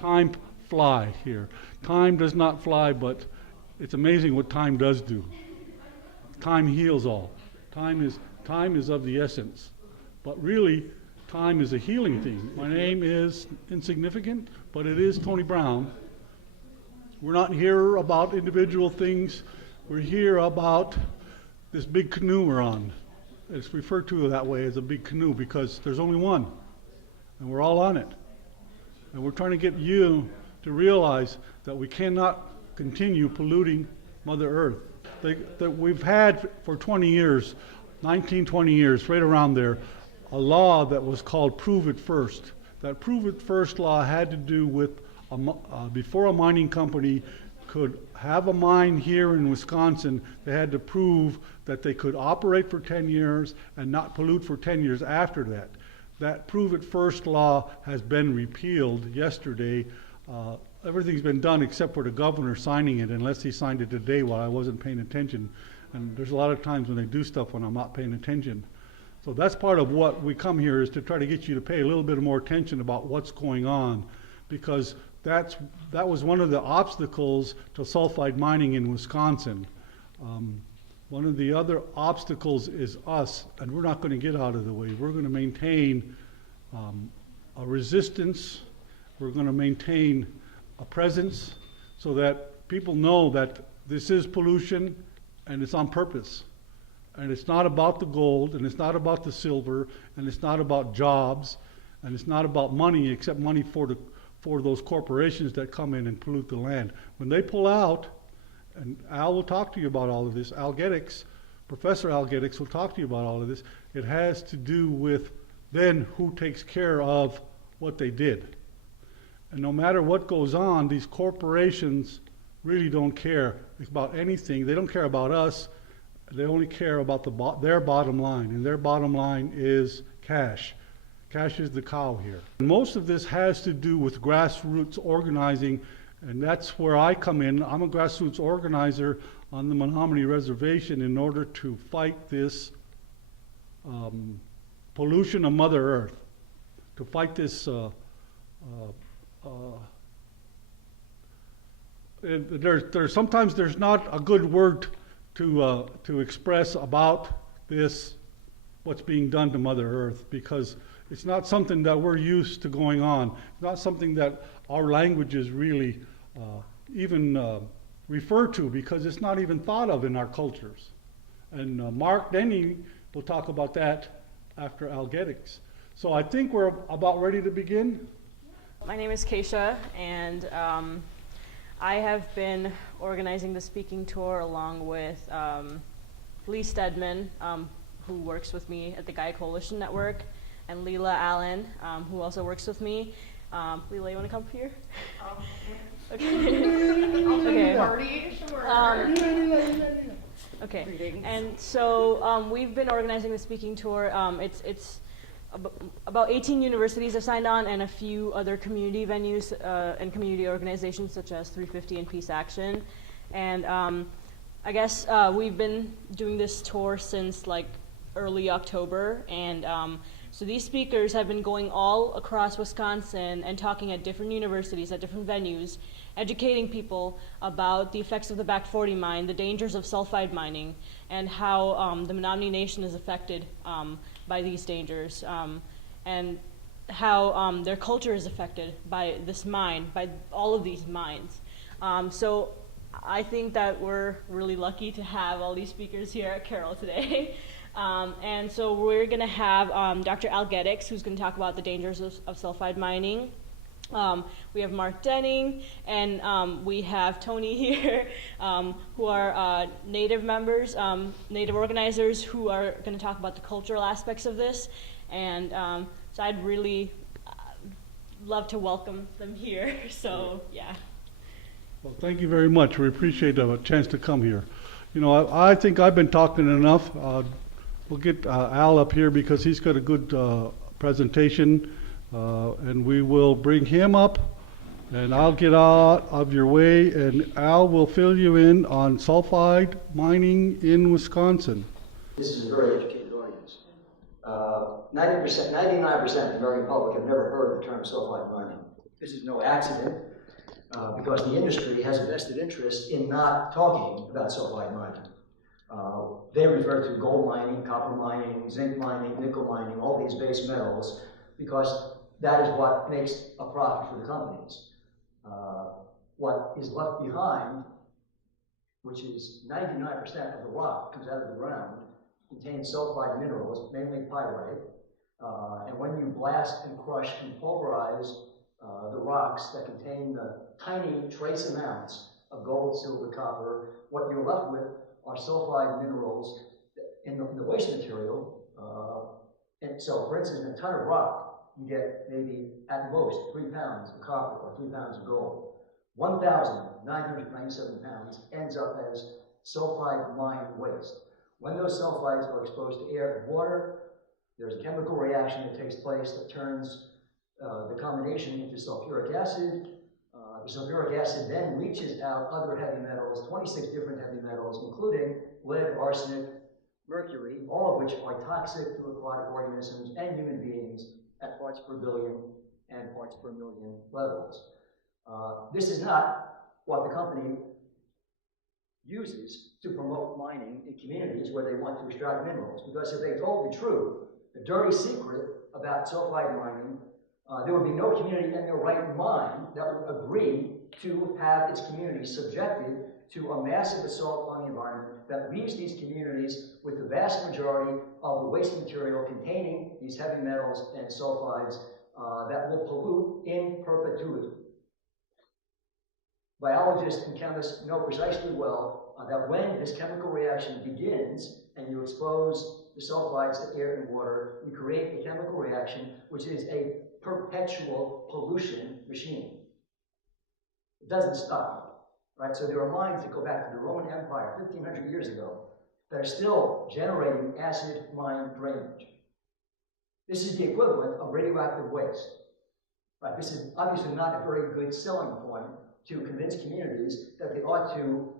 time fly here. Time does not fly, but it's amazing what time does do. Time heals all. Time is of the essence. But really, time is a healing thing. My name is insignificant, but it is Tony Brown. We're not here about individual things. We're here about this big canoe we're on. It's referred to that way as a big canoe because there's only one, and we're all on it. And we're trying to get you to realize that we cannot continue polluting Mother Earth. That we've had for 20 years, 19, 20 years, right around there, a law that was called Prove It First. That Prove It First law had to do with before a mining company could have a mine here in Wisconsin, they had to prove that they could operate for 10 years and not pollute for 10 years after that. That Prove It First law has been repealed yesterday. Everything's been done except for the governor signing it, unless he signed it today while I wasn't paying attention. And there's a lot of times when they do stuff when I'm not paying attention. So that's part of what we come here, is to try to get you to pay a little bit more attention about what's going on, because that was one of the obstacles to sulfide mining in Wisconsin. One of the other obstacles is us, and we're not going to get out of the way. We're going to maintain a resistance. We're going to maintain a presence so that people know that this is pollution and it's on purpose. And it's not about the gold, and it's not about the silver, and it's not about jobs, and it's not about money, except money for those corporations that come in and pollute the land. When they pull out, and Al will talk to you about all of this, Professor Al Geddix will talk to you about all of this, it has to do with then who takes care of what they did. And no matter what goes on, these corporations really don't care about anything. They don't care about us. They only care about their bottom line, and their bottom line is cash. Cash is the cow here. And most of this has to do with grassroots organizing, and that's where I come in. I'm a grassroots organizer on the Menominee Reservation in order to fight this pollution of Mother Earth, to fight this sometimes there's not a good word to express about this, what's being done to Mother Earth, because it's not something that we're used to going on. It's not something that our languages really even refer to, because it's not even thought of in our cultures. And Mark Denny will talk about that after Al Geddix. So I think we're about ready to begin. My name is Keisha, and I have been organizing the speaking tour along with Lee Stedman, who works with me at the Gaia Coalition Network, and Leela Allen, who also works with me. Leela, you want to come up here? Okay. Okay. And so we've been organizing the speaking tour. It's about 18 universities have signed on, and a few other community venues and community organizations such as 350 and Peace Action. And I guess we've been doing this tour since like early October, and so these speakers have been going all across Wisconsin and talking at different universities, at different venues, educating people about the effects of the Back 40 mine, the dangers of sulfide mining, and how the Menominee Nation is affected by these dangers, and how their culture is affected by this mine, by all of these mines. So I think that we're really lucky to have all these speakers here at Carroll today. And so we're going to have Dr. Al Geddix, who's going to talk about the dangers of sulfide mining. We have Mark Denning, and we have Tony here, who are Native members, Native organizers who are going to talk about the cultural aspects of this. And so I'd really love to welcome them here. So, yeah. Well, thank you very much. We appreciate the chance to come here. You know, I think I've been talking enough. We'll get Al up here because he's got a good presentation, and we will bring him up, and I'll get out of your way, and Al will fill you in on sulfide mining in Wisconsin. This is a very educated audience. 90%, 99% of the American public have never heard of the term sulfide mining. This is no accident, because the industry has a vested interest in not talking about sulfide mining. They refer to gold mining, copper mining, zinc mining, nickel mining, all these base metals, because that is what makes a profit for the companies. What is left behind, which is 99% of the rock comes out of the ground, contains sulfide minerals, mainly pyrite. And when you blast and crush and pulverize the rocks that contain the tiny trace amounts of gold, silver, copper, what you're left with are sulfide minerals in the waste material. And so, for instance, in a ton of rock, you get maybe at most 3 pounds of copper or 3 pounds of gold. 1,997 pounds ends up as sulfide mine waste. When those sulfides are exposed to air and water, there's a chemical reaction that takes place that turns the combination into sulfuric acid. The sulfuric acid then leaches out other heavy metals, 26 different heavy metals, including lead, arsenic, mercury, all of which are toxic to aquatic organisms and human beings at parts per billion and parts per million levels. This is not what the company uses to promote mining in communities where they want to extract minerals, because if they told the truth, the dirty secret about sulfide mining, there would be no community in their right mind that would agree to have its community subjected to a massive assault on the environment that leaves these communities with the vast majority of the waste material containing these heavy metals and sulfides that will pollute in perpetuity. Biologists and chemists know precisely well that when this chemical reaction begins and you expose the sulfides to air and water, you create a chemical reaction which is a perpetual pollution machine. It doesn't stop, right? So there are mines that go back to the Roman Empire 1,500 years ago that are still generating acid mine drainage. This is the equivalent of radioactive waste, right? This is obviously not a very good selling point to convince communities that they ought to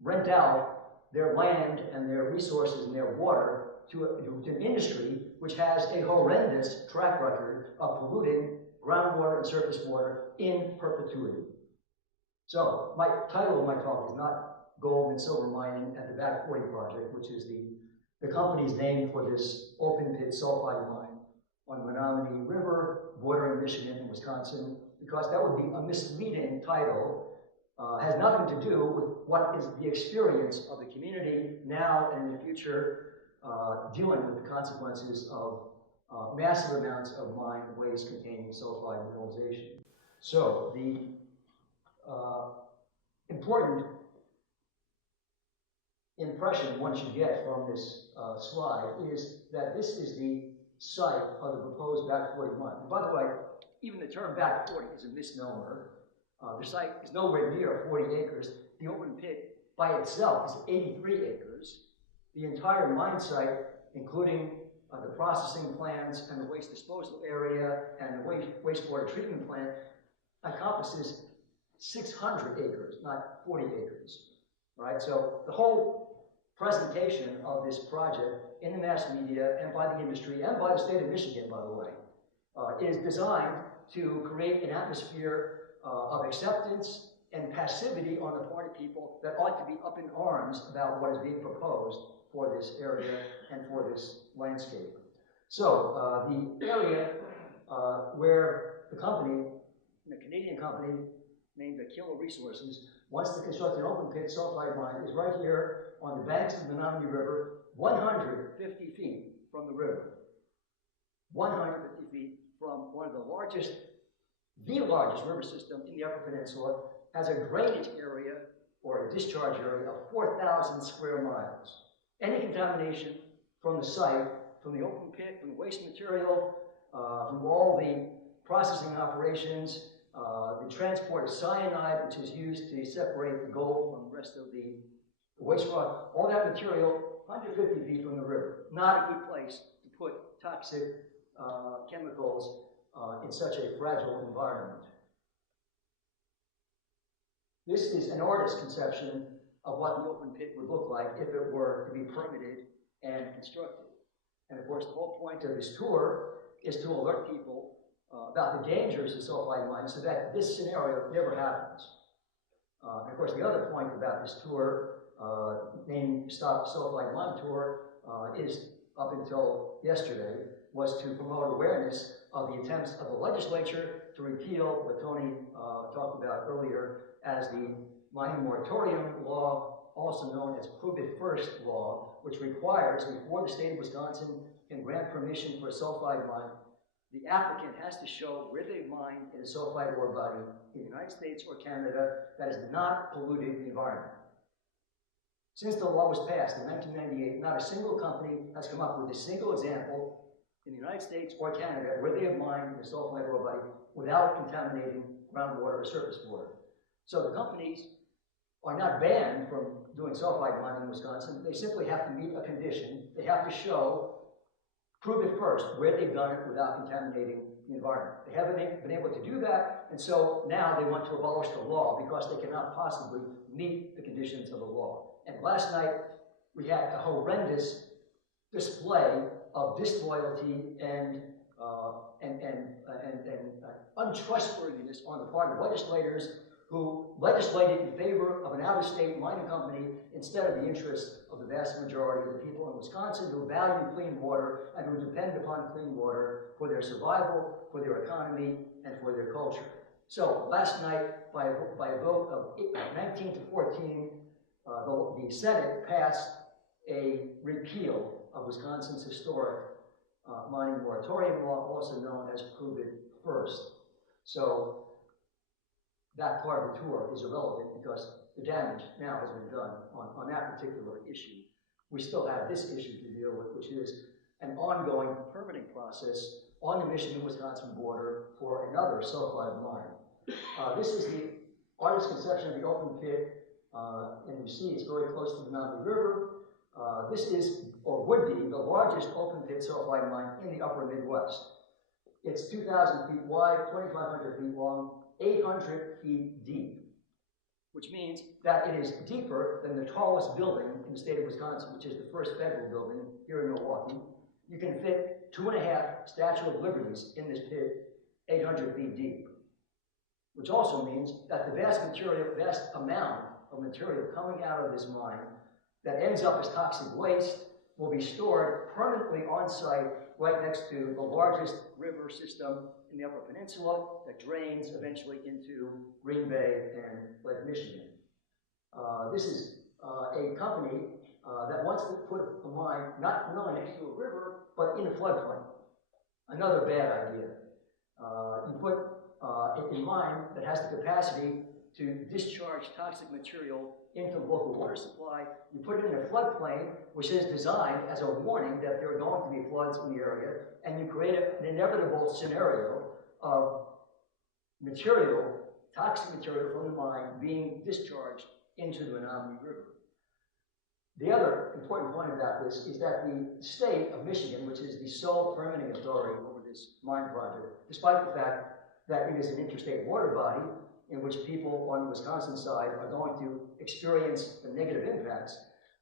rent out their land and their resources and their water to an industry which has a horrendous track record of polluting groundwater and surface water in perpetuity. So, my title of my talk is not Gold and Silver Mining at the Back 40 Project, which is the company's name for this open pit sulfide mine on the Menominee River, bordering Michigan and Wisconsin, because that would be a misleading title. Has nothing to do with what is the experience of the community now and in the future, dealing with the consequences of massive amounts of mine waste containing sulfide mineralization. So the important impression one should get from this slide is that this is the site of the proposed Back 40 mine. And by the way, even the term Back 40 is a misnomer. The site is nowhere near 40 acres. The open pit by itself is 83 acres. The entire mine site, including the processing plants and the waste disposal area and the wastewater treatment plant, encompasses 600 acres, not 40 acres. Right? So the whole presentation of this project in the mass media and by the industry and by the state of Michigan, by the way, is designed to create an atmosphere of acceptance and passivity on the part of people that ought to be up in arms about what is being proposed for this area and for this landscape. So the area where the company, the Canadian company named Kilo Resources, wants to construct an open pit sulfide mine is right here on the banks of the Menominee River, 150 feet from the river. 150 feet from one of the largest river system in the Upper Peninsula, has a drainage area or a discharge area of 4,000 square miles. Any contamination from the site, from the open pit, from the waste material, from all the processing operations, the transport of cyanide, which is used to separate the gold from the rest of the waste rock, all that material 150 feet from the river. Not a good place to put toxic chemicals in such a fragile environment. This is an artist's conception of what the open pit would look like if it were to be permitted and constructed. And of course, the whole point of this tour is to alert people about the dangers of sulfide mining so that this scenario never happens. And of course, the other point about this tour, named Stop Sulfide Mine Tour, is up until yesterday, was to promote awareness of the attempts of the legislature to repeal what Tony talked about earlier as the mining moratorium law, also known as Prove It First law, which requires before the state of Wisconsin can grant permission for a sulfide mine, the applicant has to show where they mined in a sulfide ore body in the United States or Canada that has not polluted the environment. Since the law was passed in 1998, not a single company has come up with a single example in the United States or Canada where they have mined in a sulfide ore body without contaminating groundwater or surface water. So the companies are not banned from doing sulfide mining in Wisconsin. They simply have to meet a condition. They have to show, prove it first, where they've done it without contaminating the environment. They haven't been able to do that, and so now they want to abolish the law because they cannot possibly meet the conditions of the law. And last night, we had a horrendous display of disloyalty and untrustworthiness on the part of legislators who legislated in favor of an out-of-state mining company instead of the interests of the vast majority of the people in Wisconsin who value clean water and who depend upon clean water for their survival, for their economy, and for their culture. So last night, by a vote of 19 to 14, the Senate passed a repeal of Wisconsin's historic mining moratorium law, also known as Prove It First. So that part of the tour is irrelevant because the damage now has been done on that particular issue. We still have this issue to deal with, which is an ongoing permitting process on the Michigan-Wisconsin border for another sulfide mine. This is the artist's conception of the open pit, and you see it's very close to the Menominee River. This is, or would be, the largest open pit sulfide mine in the upper Midwest. It's 2,000 feet wide, 2,500 feet long, 800 feet deep, which means that it is deeper than the tallest building in the state of Wisconsin, which is the first federal building here in Milwaukee. You can fit 2.5 Statue of Liberties in this pit, 800 feet deep, which also means that the vast amount of material coming out of this mine that ends up as toxic waste will be stored permanently on site right next to the largest river system in the Upper Peninsula that drains eventually into Green Bay and Lake Michigan. This is a company that wants to put a mine not next to a river, but in a floodplain. Another bad idea. You put a mine that has the capacity to discharge toxic material into the local water supply. You put it in a floodplain, which is designed as a warning that there are going to be floods in the area, and you create an inevitable scenario of material, toxic material from the mine being discharged into the Menominee River. The other important point about this is that the state of Michigan, which is the sole permitting authority over this mine project, despite the fact that it is an interstate water body, in which people on the Wisconsin side are going to experience the negative impacts,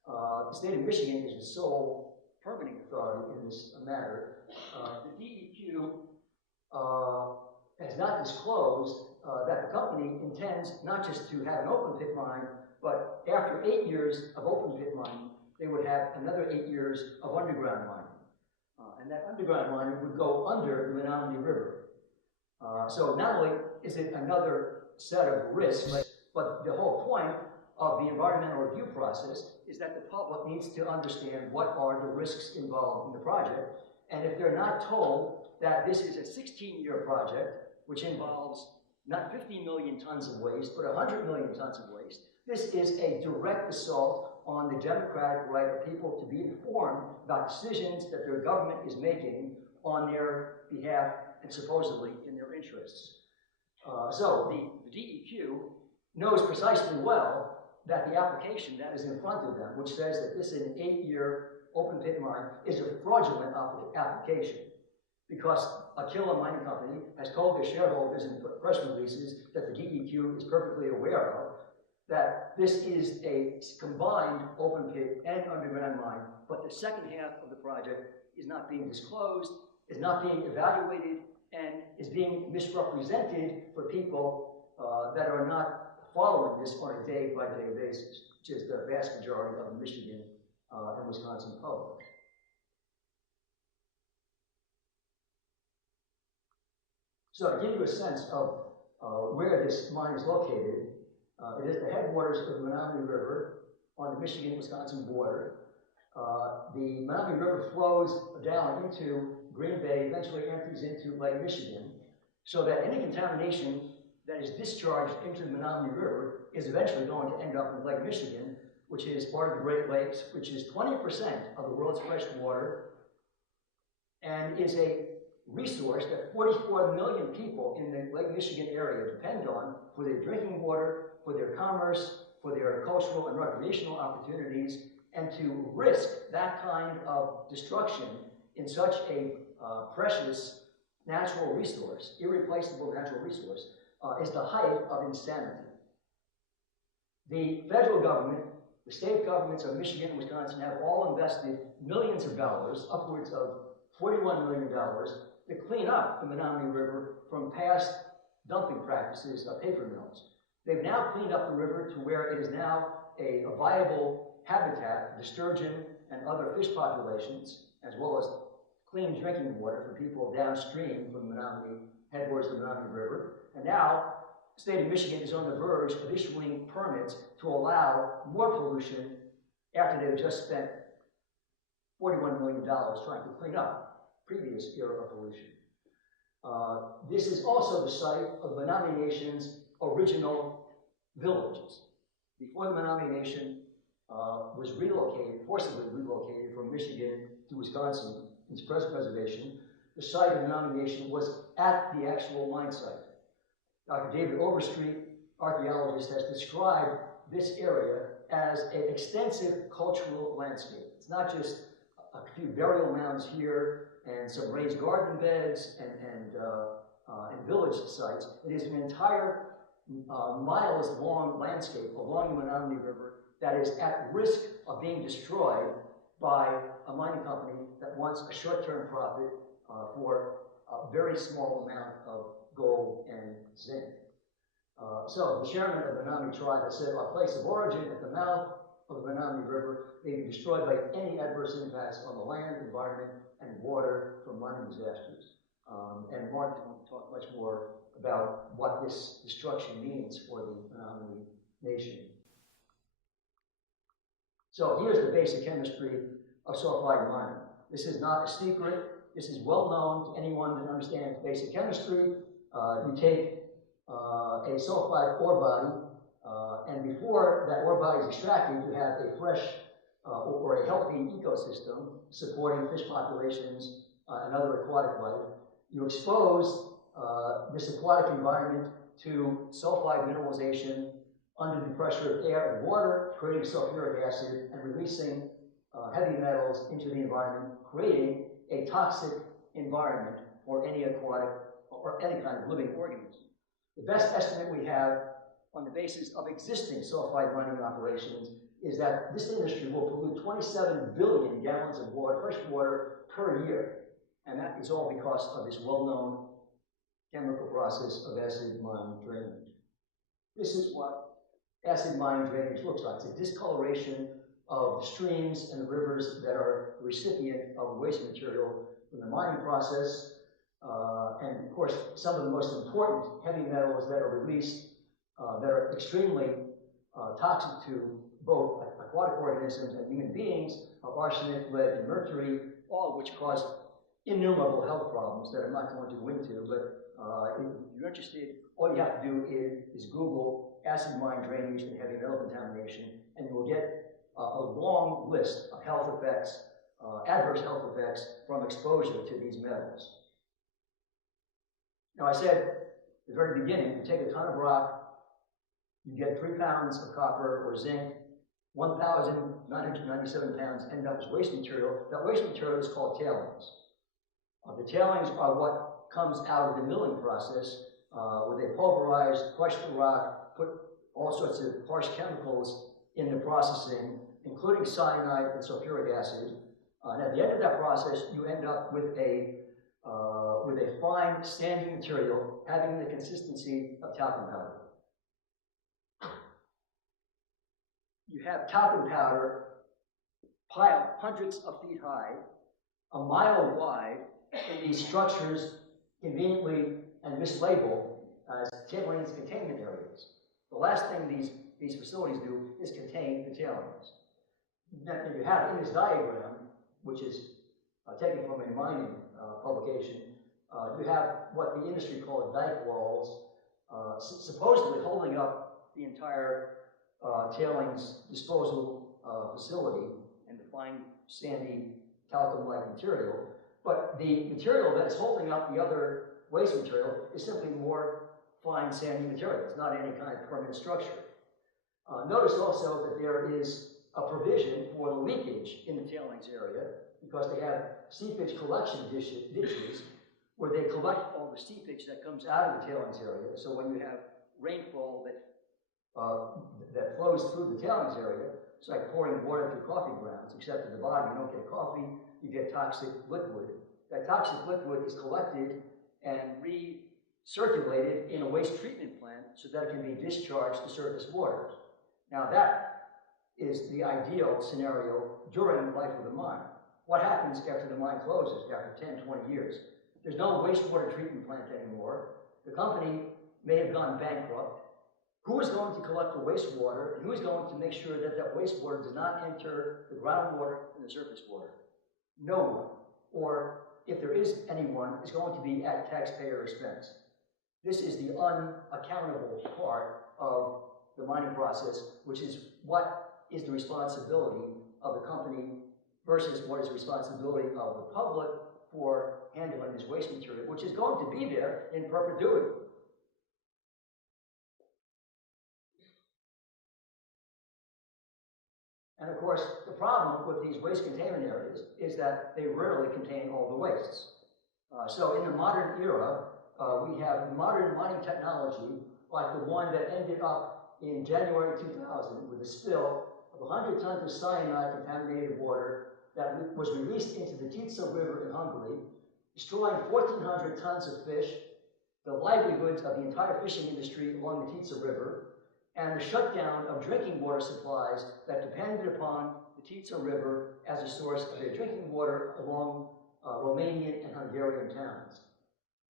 the state of Michigan is the sole permitting authority in this matter. The DEQ has not disclosed that the company intends not just to have an open pit mine, but after 8 years of open pit mining, they would have another 8 years of underground mining. And that underground mining would go under the Menominee River. So not only is it another set of risks, but the whole point of the environmental review process is that the public needs to understand what are the risks involved in the project. And if they're not told that this is a 16-year project, which involves not 50 million tons of waste, but 100 million tons of waste, this is a direct assault on the democratic right of people to be informed about decisions that their government is making on their behalf and supposedly in their interests. So the DEQ knows precisely well that the application that is in front of them, which says that this is an 8-year open pit mine, is a fraudulent application, because Aquila Mining Company has told their shareholders in press releases that the DEQ is perfectly aware of that this is a combined open pit and underground mine, but the second half of the project is not being disclosed, is not being evaluated, and is being misrepresented for people that are not following this on a day-by-day basis, which is the vast majority of the Michigan and Wisconsin public. So to give you a sense of where this mine is located, it is the headwaters of the Menominee River on the Michigan-Wisconsin border. The Menominee River flows down into Green Bay, eventually empties into Lake Michigan, so that any contamination that is discharged into the Menominee River is eventually going to end up in Lake Michigan, which is part of the Great Lakes, which is 20% of the world's fresh water, and is a resource that 44 million people in the Lake Michigan area depend on for their drinking water, for their commerce, for their cultural and recreational opportunities, and to risk that kind of destruction in such a precious natural resource, irreplaceable natural resource, is the height of insanity. The federal government, the state governments of Michigan and Wisconsin have all invested millions of dollars, upwards of $41 million, to clean up the Menominee River from past dumping practices of paper mills. They've now cleaned up the river to where it is now a viable habitat for sturgeon and other fish populations, as well as clean drinking water for people downstream from the Menominee, headwaters of the Menominee River. And now, the state of Michigan is on the verge of issuing permits to allow more pollution after they've just spent $41 million trying to clean up previous era of pollution. This is also the site of the Menominee Nation's original villages. Before the Menominee Nation was forcibly relocated from Michigan to Wisconsin in its present preservation, the site of the Menominee Nation was at the actual mine site. Dr. David Overstreet, archaeologist, has described this area as an extensive cultural landscape. It's not just a few burial mounds here and some raised garden beds and village sites. It is an entire miles-long landscape along the Menominee River that is at risk of being destroyed by a mining company that wants a short-term profit for a very small amount of gold and zinc. So the chairman of the Menominee tribe has said our place of origin at the mouth of the Menominee River may be destroyed by any adverse impacts on the land, environment, and water from mining disasters. And Mark is going to talk much more about what this destruction means for the Menominee Nation. So here's the basic chemistry of sulfide mining. This is not a secret. This is well known to anyone that understands basic chemistry. You take a sulfide ore body, and before that ore body is extracted, you have a fresh or a healthy ecosystem supporting fish populations and other aquatic life. You expose this aquatic environment to sulfide mineralization under the pressure of air and water, creating sulfuric acid and releasing heavy metals into the environment, creating a toxic environment for any aquatic or any kind of living organism. The best estimate we have on the basis of existing sulfide mining operations is that this industry will pollute 27 billion gallons of water, fresh water, per year. And that is all because of this well-known chemical process of acid mine drainage. This is what acid mine drainage looks like. It's a discoloration of streams and rivers that are the recipient of waste material from the mining process. And of course, some of the most important heavy metals that are released that are extremely toxic to both aquatic organisms and human beings are arsenic, lead, and mercury, all of which cause innumerable health problems that I'm not going to go into. But if you're interested, all you have to do is Google acid mine drainage and heavy metal contamination, and you will get a long list of health effects, adverse health effects from exposure to these metals. Now, I said at the very beginning, you take a ton of rock, you get 3 pounds of copper or zinc, 1,997 pounds end up as waste material. That waste material is called tailings. The tailings are what comes out of the milling process, where they pulverize, crush the rock, put all sorts of harsh chemicals in the processing, including cyanide and sulfuric acid. And at the end of that process, you end up with a with a fine sandy material having the consistency of talcum powder. You have talcum powder piled hundreds of feet high, a mile wide, in these structures conveniently and mislabeled as tailings containment areas. The last thing these facilities do is contain the tailings. Now, you have in this diagram, which is taken from a mining publication, you have what the industry calls dike walls, supposedly holding up the entire tailings disposal facility and the fine sandy talcum-like material. But the material that's holding up the other waste material is simply more fine sandy material. It's not any kind of permanent structure. Notice also that there is a provision for the leakage in the tailings area because they have seepage collection ditches where they collect all the seepage that comes out of the tailings area. So when you have rainfall that flows through the tailings area, it's like pouring water through coffee grounds, except at the bottom you don't get coffee, you get toxic liquid. That toxic liquid is collected and recirculated in a waste treatment plant so that it can be discharged to surface waters. Now that is the ideal scenario during the life of the mine. What happens after the mine closes, after 10, 20 years? There's no wastewater treatment plant anymore. The company may have gone bankrupt. Who is going to collect the wastewater, and who is going to make sure that that wastewater does not enter the groundwater and the surface water? No one. Or if there is anyone, it's going to be at taxpayer expense. This is the unaccountable part of the mining process, which is what is the responsibility of the company versus what is the responsibility of the public for handling this waste material, which is going to be there in perpetuity. And of course, the problem with these waste containment areas is that they rarely contain all the wastes. So in the modern era, we have modern mining technology like the one that ended up in January 2000 with a spill of 100 tons of cyanide contaminated water that was released into the Tisza River in Hungary, destroying 1,400 tons of fish, the livelihoods of the entire fishing industry along the Tisza River, and the shutdown of drinking water supplies that depended upon the Tisza River as a source of their drinking water along Romanian and Hungarian towns.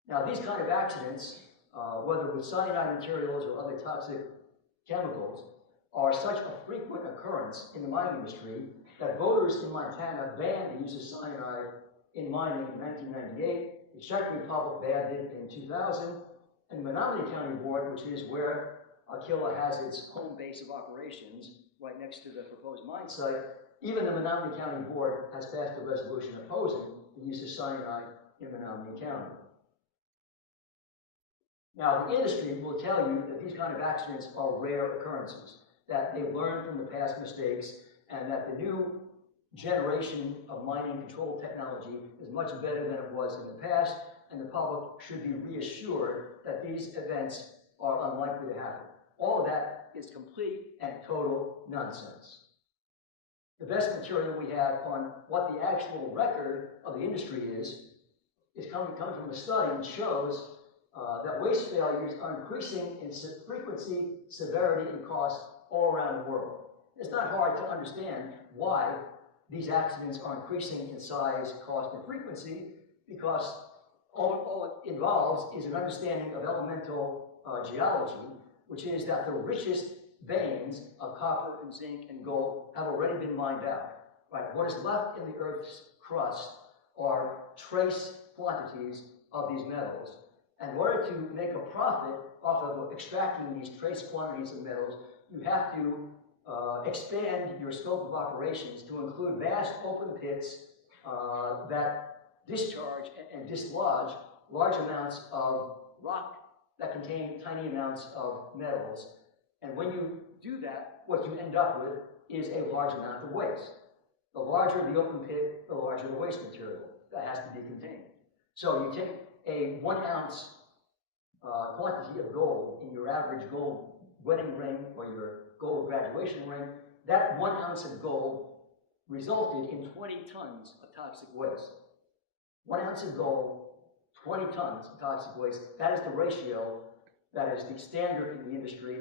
Now, these kind of accidents, whether with cyanide materials or other toxic chemicals, are such a frequent occurrence in the mining industry that voters in Montana banned the use of cyanide in mining in 1998. The Czech Republic banned it in 2000, and the Menominee County Board, which is where Aquila has its home base of operations, right next to the proposed mine site, even the Menominee County Board has passed a resolution opposing the use of cyanide in Menominee County. Now, the industry will tell you that these kind of accidents are rare occurrences, that they learn from the past mistakes, and that the new generation of mining control technology is much better than it was in the past, and the public should be reassured that these events are unlikely to happen. All of that is complete and total nonsense. The best material we have on what the actual record of the industry is coming from a study that shows that waste failures are increasing in frequency, severity, and cost all around the world. It's not hard to understand why these accidents are increasing in size, cost, and frequency, because all it involves is an understanding of elemental geology, which is that the richest veins of copper and zinc and gold have already been mined out. Right? What is left in the Earth's crust are trace quantities of these metals. And in order to make a profit off of extracting these trace quantities of metals, you have to expand your scope of operations to include vast open pits that discharge and dislodge large amounts of rock that contain tiny amounts of metals. And when you do that, what you end up with is a large amount of waste. The larger the open pit, the larger the waste material that has to be contained. So you take a 1 ounce quantity of gold in your average gold wedding ring or your gold graduation ring, that 1 ounce of gold resulted in 20 tons of toxic waste. 1 ounce of gold 20 tons of toxic waste. That is the ratio that is the standard in the industry,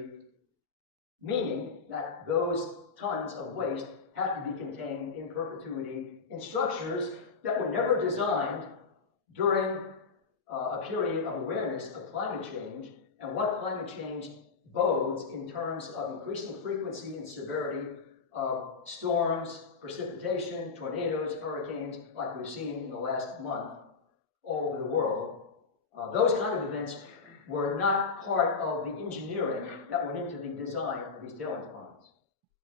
meaning that those tons of waste have to be contained in perpetuity in structures that were never designed during a period of awareness of climate change and what climate change bodes in terms of increasing frequency and severity of storms, precipitation, tornadoes, hurricanes, like we've seen in the last month all over the world. Those kind of events were not part of the engineering that went into the design of these tailings ponds.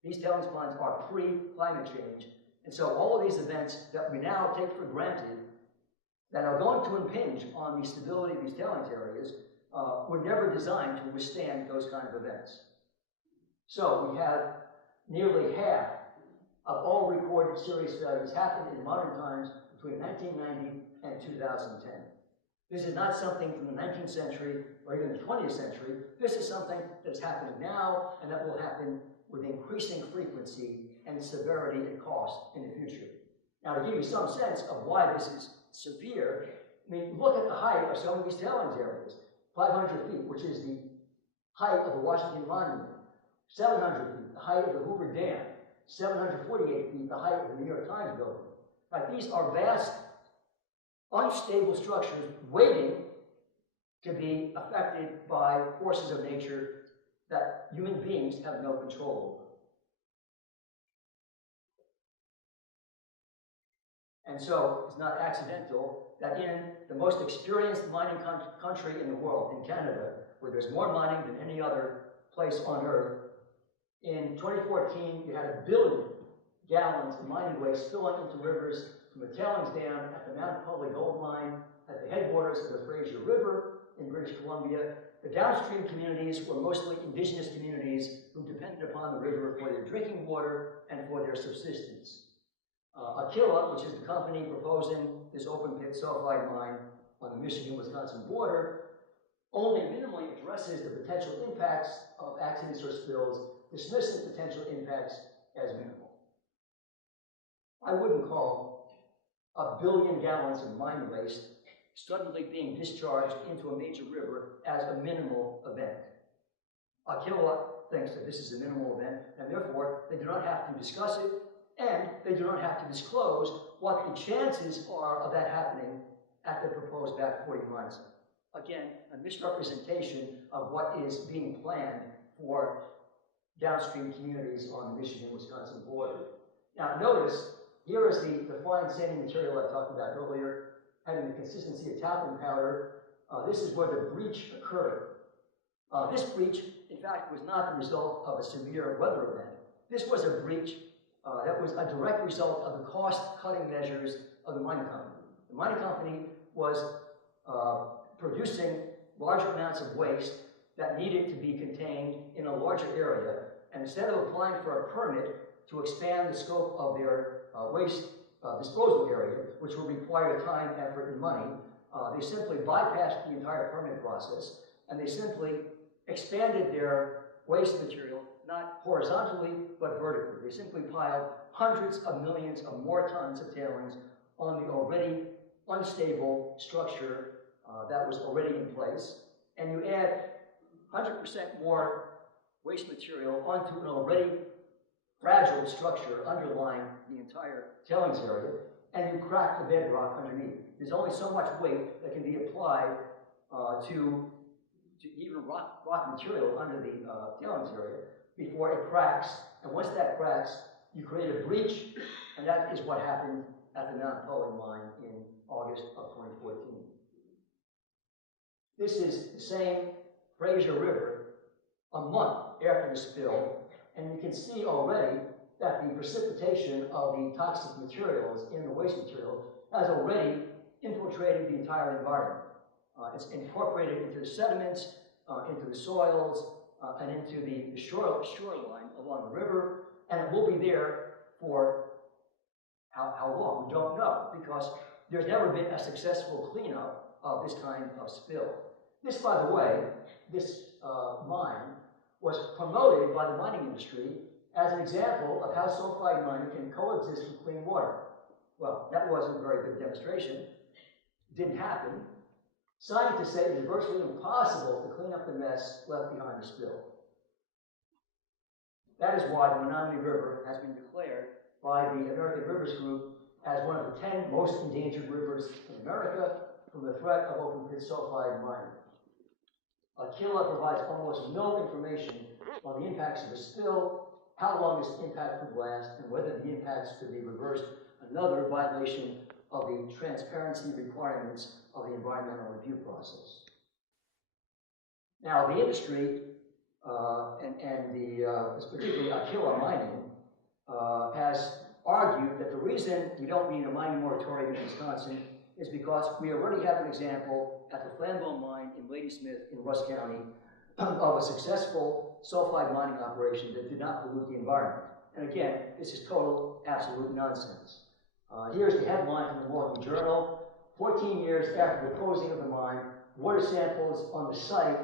These tailings ponds are pre-climate change, and so all of these events that we now take for granted that are going to impinge on the stability of these tailings areas were never designed to withstand those kind of events. So we have nearly half of all recorded serious failures happened in modern times between 1990 and 2010. This is not something from the 19th century or even the 20th century. This is something that is happening now and that will happen with increasing frequency and severity and cost in the future. Now, to give you some sense of why this is severe, I mean, look at the height of some of these tailings areas. 500 feet, which is the height of the Washington Monument. 700 feet, the height of the Hoover Dam. 748 feet, the height of the New York Times building. Right, these are vast, unstable structures waiting to be affected by forces of nature that human beings have no control over. And so it's not accidental that in the most experienced mining country in the world, in Canada, where there's more mining than any other place on Earth, in 2014 you had 1 billion gallons of mining waste spilling into rivers from the tailings dam at the Mount Holly gold mine, at the headwaters of the Fraser River in British Columbia. The downstream communities were mostly indigenous communities who depended upon the river for their drinking water and for their subsistence. Aquila, which is the company proposing this open pit sulfide mine on the Michigan-Wisconsin border, only minimally addresses the potential impacts of accidents or spills, dismissing potential impacts as minimal. I wouldn't call 1 billion gallons of mine waste suddenly being discharged into a major river as a minimal event. Aquila thinks that this is a minimal event, and therefore they do not have to discuss it, and they do not have to disclose what the chances are of that happening at the proposed back 40 months. Again, a misrepresentation of what is being planned for downstream communities on the Michigan-Wisconsin border. Now notice, here is the fine sandy material I talked about earlier, having the consistency of talcum powder. This is where the breach occurred. This breach, in fact, was not the result of a severe weather event. This was a breach that was a direct result of the cost-cutting measures of the mining company. The mining company was producing large amounts of waste that needed to be contained in a larger area, and instead of applying for a permit to expand the scope of their waste disposal area, which will require time, effort, and money, they simply bypassed the entire permit process, and they simply expanded their waste material, not horizontally, but vertically. They simply piled hundreds of millions of more tons of tailings on the already unstable structure that was already in place, and you add 100% more waste material onto an already fragile structure underlying the entire tailings area, and you crack the bedrock underneath. There's only so much weight that can be applied to even rock material under the tailings area before it cracks, and once that cracks, you create a breach, and that is what happened at the Mount Holly mine in August of 2014. This is the same Fraser River a month after the spill, and you can see already that the precipitation of the toxic materials in the waste material has already infiltrated the entire environment. It's incorporated into the sediments, into the soils, and into the shoreline along the river, and it will be there for how long? We don't know, because there's never been a successful cleanup of this kind of spill. This, by the way, this mine was promoted by the mining industry as an example of how sulfide mining can coexist with clean water. Well, that wasn't a very good demonstration. It didn't happen. Scientists say it is virtually impossible to clean up the mess left behind the spill. That is why the Menominee River has been declared by the American Rivers Group as one of the 10 most endangered rivers in America from the threat of open pit sulfide mining. Aquila provides almost no information on the impacts of the spill, how long this impact could last, and whether the impacts could be reversed, another violation of the transparency requirements of the environmental review process. Now, the industry, particularly Aquila Mining, has argued that the reason we don't need a mining moratorium in Wisconsin is because we already have an example at the Flambeau mine in Ladysmith in Russ County of a successful sulfide mining operation that did not pollute the environment. And again, this is total, absolute nonsense. Here's the headline from the Milwaukee Journal. 14 years after the closing of the mine, water samples on the site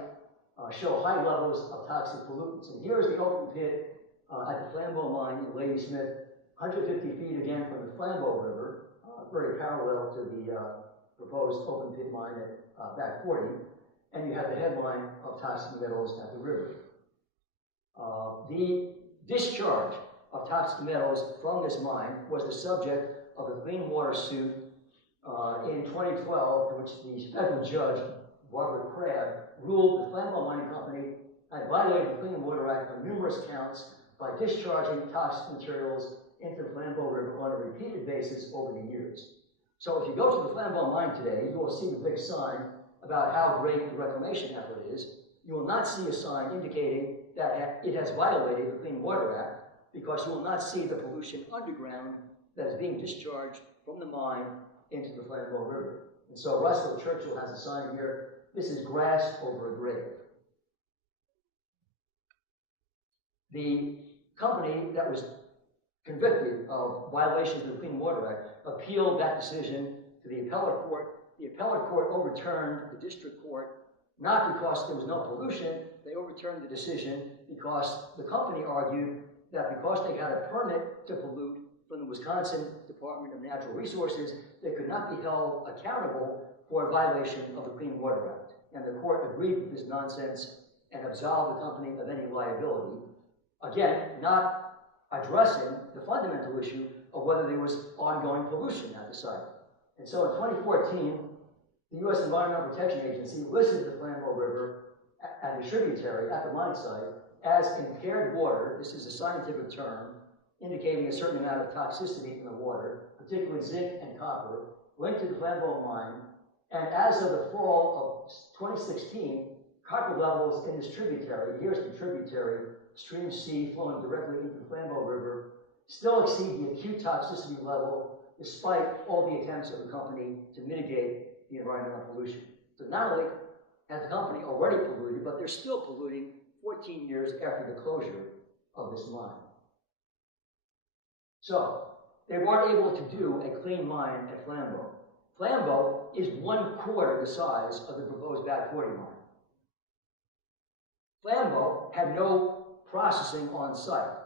show high levels of toxic pollutants. And here's the open pit at the Flambeau mine in Ladysmith, 150 feet again from the Flambeau River, very parallel to the proposed open pit mine at Back 40. And you have the headline of toxic metals at the river. The discharge of toxic metals from this mine was the subject of a clean water suit in 2012, in which the federal judge, Barbara Crabb, ruled the Flambeau Mining Company had violated the Clean Water Act on numerous counts by discharging toxic materials into the Flambeau River on a repeated basis over the years. So if you go to the Flambeau mine today, you will see the big sign about how great the reclamation effort is. You will not see a sign indicating that it has violated the Clean Water Act, because you will not see the pollution underground that is being discharged from the mine into the Flambeau River. And so Russell Churchill has a sign here, this is grass over a grave. The company that was convicted of violations of the Clean Water Act appealed that decision to the appellate court. The appellate court overturned the district court, not because there was no pollution, they overturned the decision because the company argued that because they had a permit to pollute from the Wisconsin Department of Natural Resources, they could not be held accountable for a violation of the Clean Water Act. And the court agreed with this nonsense and absolved the company of any liability. Again, not addressing the fundamental issue of whether there was ongoing pollution at the site. And so in 2014, the U.S. Environmental Protection Agency listed the Flambeau River and the tributary at the mine site as impaired water. This is a scientific term indicating a certain amount of toxicity in the water, particularly zinc and copper, linked to the Flambeau mine. And as of the fall of 2016, copper levels in this tributary, here's the tributary, stream C flowing directly into the Flambeau River, still exceed the acute toxicity level despite all the attempts of the company to mitigate the environmental pollution. So not only has the company already polluted, but they're still polluting 14 years after the closure of this mine. So they weren't able to do a clean mine at Flambeau. Flambeau is 1/4 the size of the proposed Back 40 mine. Flambeau had no processing on site.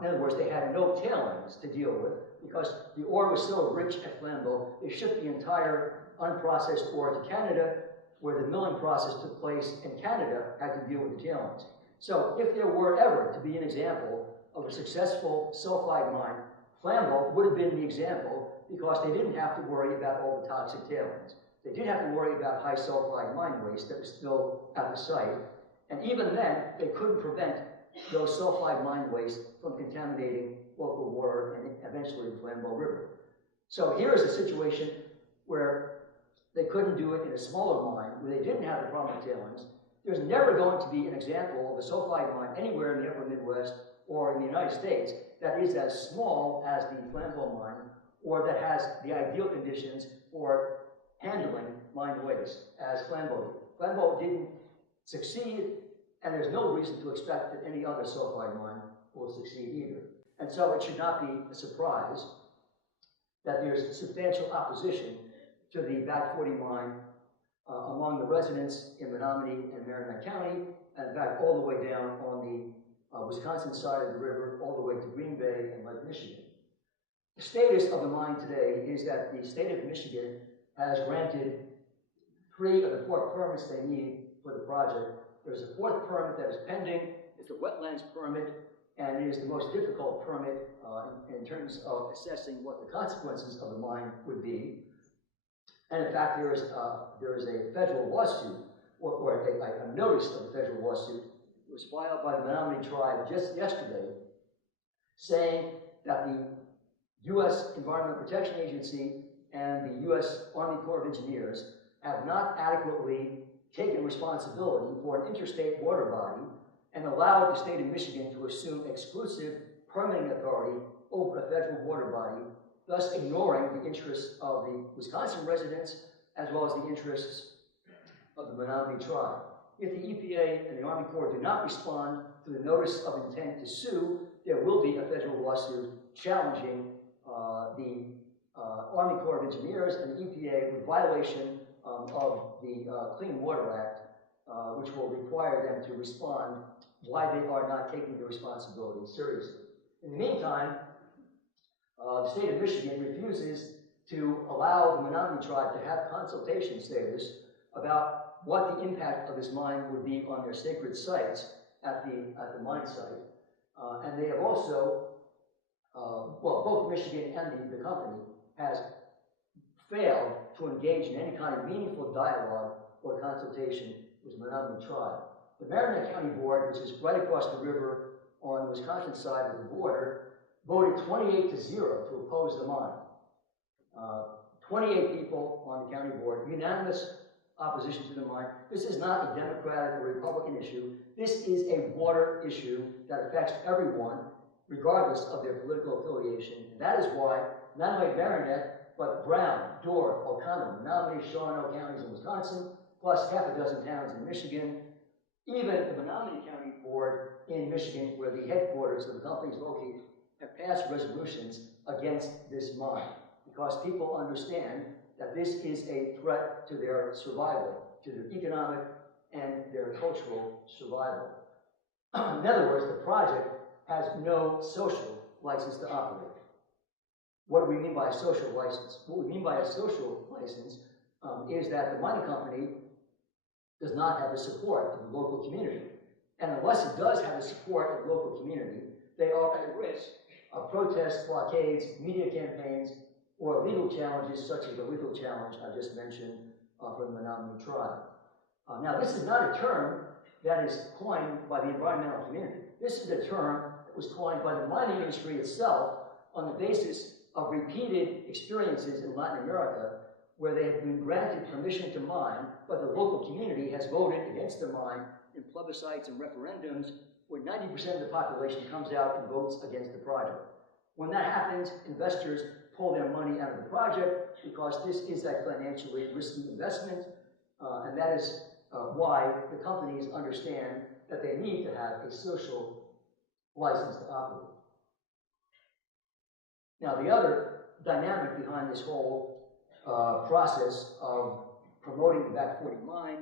In other words, they had no tailings to deal with because the ore was so rich at Flambeau, they shipped the entire unprocessed ore to Canada, where the milling process took place, and Canada had to deal with the tailings. So if there were ever to be an example of a successful sulfide mine, Flambeau would have been the example because they didn't have to worry about all the toxic tailings. They did have to worry about high sulfide mine waste that was still at the site, and even then, they couldn't prevent those sulfide mine waste from contaminating local water and eventually the Flambeau River. So here is a situation where they couldn't do it in a smaller mine, where they didn't have the problem with tailings. There's never going to be an example of a sulfide mine anywhere in the upper Midwest or in the United States that is as small as the Flambeau mine, or that has the ideal conditions for handling mine waste as Flambeau did. Flambeau didn't succeed, and there's no reason to expect that any other sulfide mine will succeed either. And so it should not be a surprise that there's substantial opposition to the Back 40 mine among the residents in Menominee and Marinette County, and in fact all the way down on the Wisconsin side of the river, all the way to Green Bay and Lake Michigan. The status of the mine today is that the state of Michigan has granted 3 of the 4 permits they need for the project. There's a 4th permit that is pending. It's a wetlands permit, and it is the most difficult permit in terms of assessing what the consequences of the mine would be. And in fact, there is a federal lawsuit, or a notice of a federal lawsuit. It was filed by the Menominee tribe just yesterday, saying that the U.S. Environmental Protection Agency and the U.S. Army Corps of Engineers have not adequately taken responsibility for an interstate water body and allowed the state of Michigan to assume exclusive permitting authority over a federal water body, thus ignoring the interests of the Wisconsin residents as well as the interests of the Menominee tribe. If the EPA and the Army Corps do not respond to the notice of intent to sue, there will be a federal lawsuit challenging the Army Corps of Engineers and the EPA with violation of the Clean Water Act, which will require them to respond why they are not taking the responsibility seriously. In the meantime, the state of Michigan refuses to allow the Menominee tribe to have consultation status about what the impact of this mine would be on their sacred sites at the mine site. And they have also, well, both Michigan and the company has failed to engage in any kind of meaningful dialogue or consultation with the Menominee tribe. The Marinette County Board, which is right across the river on the Wisconsin side of the border, voted 28-0 to oppose the mine. 28 people on the county board, unanimous opposition to the mine. This is not a Democratic or Republican issue. This is a water issue that affects everyone, regardless of their political affiliation. And that is why not only Marinette, but Brown, Door, O'Connell, Menominee, Shawano counties in Wisconsin, plus half a dozen towns in Michigan, even the Menominee County Board in Michigan, where the headquarters of the company is located, have passed resolutions against this mine because people understand that this is a threat to their survival, to their economic and their cultural survival. In other words, the project has no social license to operate. What do we mean by a social license? What we mean by a social license is that the mining company does not have the support of the local community. And unless it does have the support of the local community, they are at risk of protests, blockades, media campaigns, or legal challenges such as the legal challenge I just mentioned from the Menominee tribe. Now, this is not a term that is coined by the environmental community. This is a term that was coined by the mining industry itself on the basis of repeated experiences in Latin America where they have been granted permission to mine, but the local community has voted against the mine in plebiscites and referendums where 90% of the population comes out and votes against the project. When that happens, investors pull their money out of the project because this is a financially risky investment, and that is why the companies understand that they need to have a social license to operate. Now, the other dynamic behind this whole process of promoting the Back 40 mine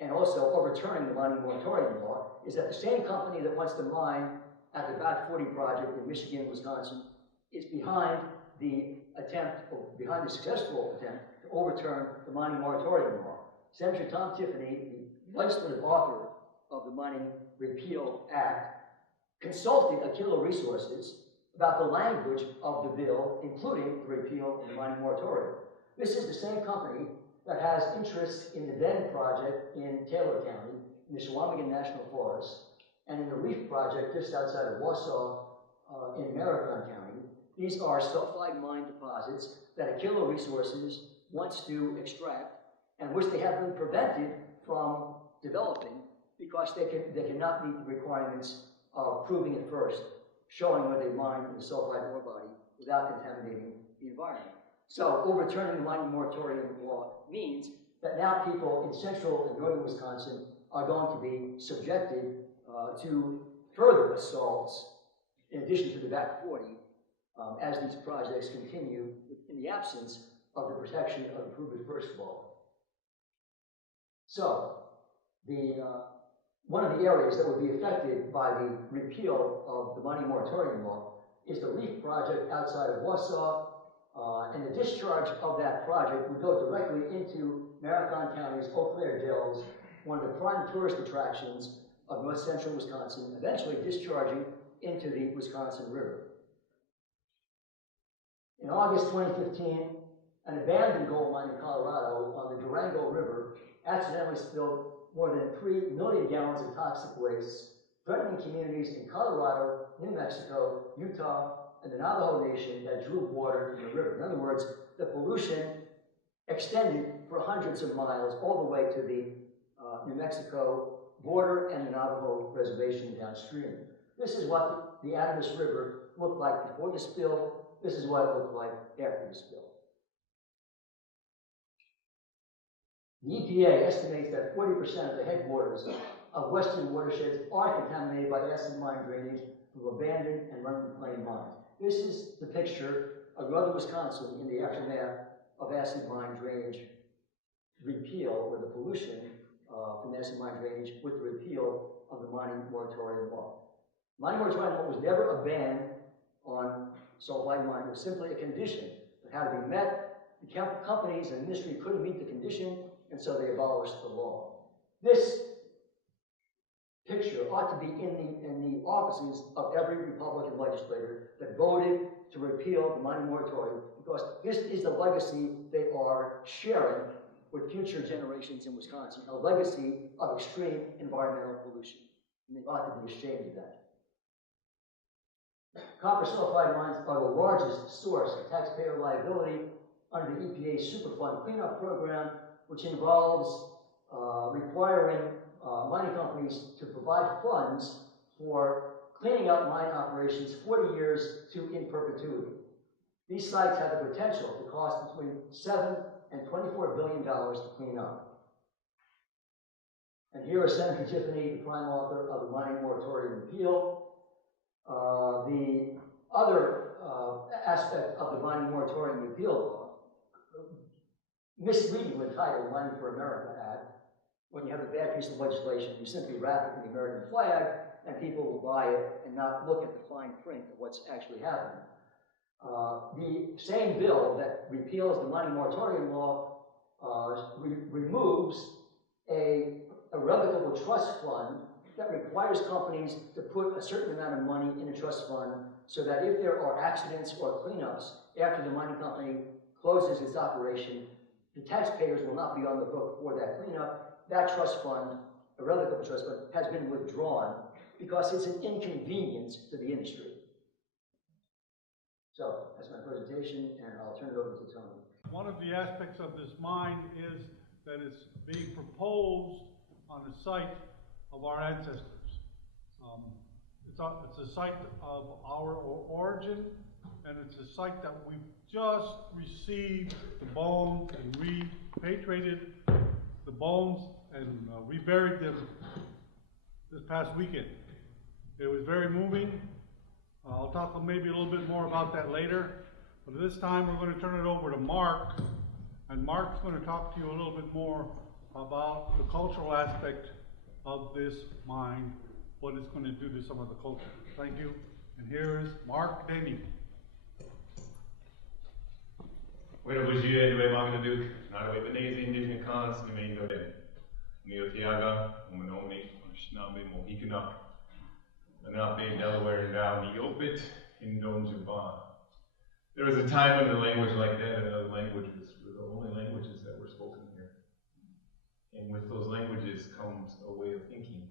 and also overturning the mining moratorium law is that the same company that wants to mine at the Back 40 project in Michigan, Wisconsin, is behind the successful attempt to overturn the mining moratorium law. Senator Tom Tiffany, the legislative author of the Mining Repeal Act, consulted Aquila Resources about the language of the bill, including the repeal of the mining moratorium. This is the same company that has interests in the Bend project in Taylor County, in the Chequamegon National Forest, and in the Reef project just outside of Wausau in Marathon County. These are sulfide mine deposits that Aquila Resources wants to extract and which they have been prevented from developing because they cannot meet the requirements of proving it first, showing where they mine in the sulfide ore body without contaminating the environment. So overturning the mining moratorium law means that now people in central and northern Wisconsin are going to be subjected to further assaults in addition to the Back 40 as these projects continue in the absence of the protection of the Prove It First law. So, one of the areas that would be affected by the repeal of the mining moratorium law is the Reef project outside of Wausau, and the discharge of that project would go directly into Marathon County's Eau Claire Dells, one of the prime tourist attractions of north central Wisconsin, eventually discharging into the Wisconsin River. In August 2015, an abandoned gold mine in Colorado on the Durango River accidentally spilled more than 3 million gallons of toxic waste, threatening communities in Colorado, New Mexico, Utah, and the Navajo Nation that drew water from the river. In other words, the pollution extended for hundreds of miles all the way to the New Mexico border and the Navajo reservation downstream. This is what the Animas River looked like before the spill. This is what it looked like after the spill. The EPA estimates that 40% of the headwaters of western watersheds are contaminated by acid mine drainage from abandoned and unreclaimed mines. This is the picture of northern Wisconsin in the aftermath of acid mine drainage repeal, or the pollution from acid mine drainage with the repeal of the mining moratorium law. Mining moratorium law was never a ban on sulfide mining. It was simply a condition that had to be met. The companies and industry couldn't meet the condition, and so they abolished the law. This picture ought to be in the offices of every Republican legislator that voted to repeal the mining moratorium, because this is the legacy they are sharing with future generations in Wisconsin, a legacy of extreme environmental pollution. And they ought to be ashamed of that. Copper sulfide mines are the largest source of taxpayer liability under the EPA's Superfund cleanup program, which involves requiring mining companies to provide funds for cleaning up mine operations 40 years to in perpetuity. These sites have the potential to cost between $7 and $24 billion to clean up. And here is Senator Tiffany, the prime author of the mining moratorium repeal. The other aspect of the mining moratorium repeal law, misleadingly titled Mining for America Act, when you have a bad piece of legislation, you simply wrap it in the American flag, and people will buy it and not look at the fine print of what's actually happening. The same bill that repeals the mining moratorium law removes a irrevocable trust fund that requires companies to put a certain amount of money in a trust fund so that if there are accidents or cleanups after the mining company closes its operation, the taxpayers will not be on the hook for that cleanup. That trust fund, irrevocable trust fund, has been withdrawn because it's an inconvenience to the industry. So that's my presentation, and I'll turn it over to Tony. One of the aspects of this mine is that it's being proposed on the site of our ancestors. It's a site of our origin, and it's a site that we've just received the bones and repatriated the bones and reburied them this past weekend. It was very moving. I'll talk maybe a little bit more about that later, but at this time we're going to turn it over to Mark, and Mark's going to talk to you a little bit more about the cultural aspect of this mine, what it's going to do to some of the culture. Thank you, and here is Mark Denny. Bueno, bugie due magna nada webanese indigenous cons namengo de Neotiaga, Menominee, Shnabe, Mohikana, Anape, Delaware, and now Neopit, Indonjuban. There was a time when the language like that and other languages were the only languages that were spoken here. And with those languages comes a way of thinking.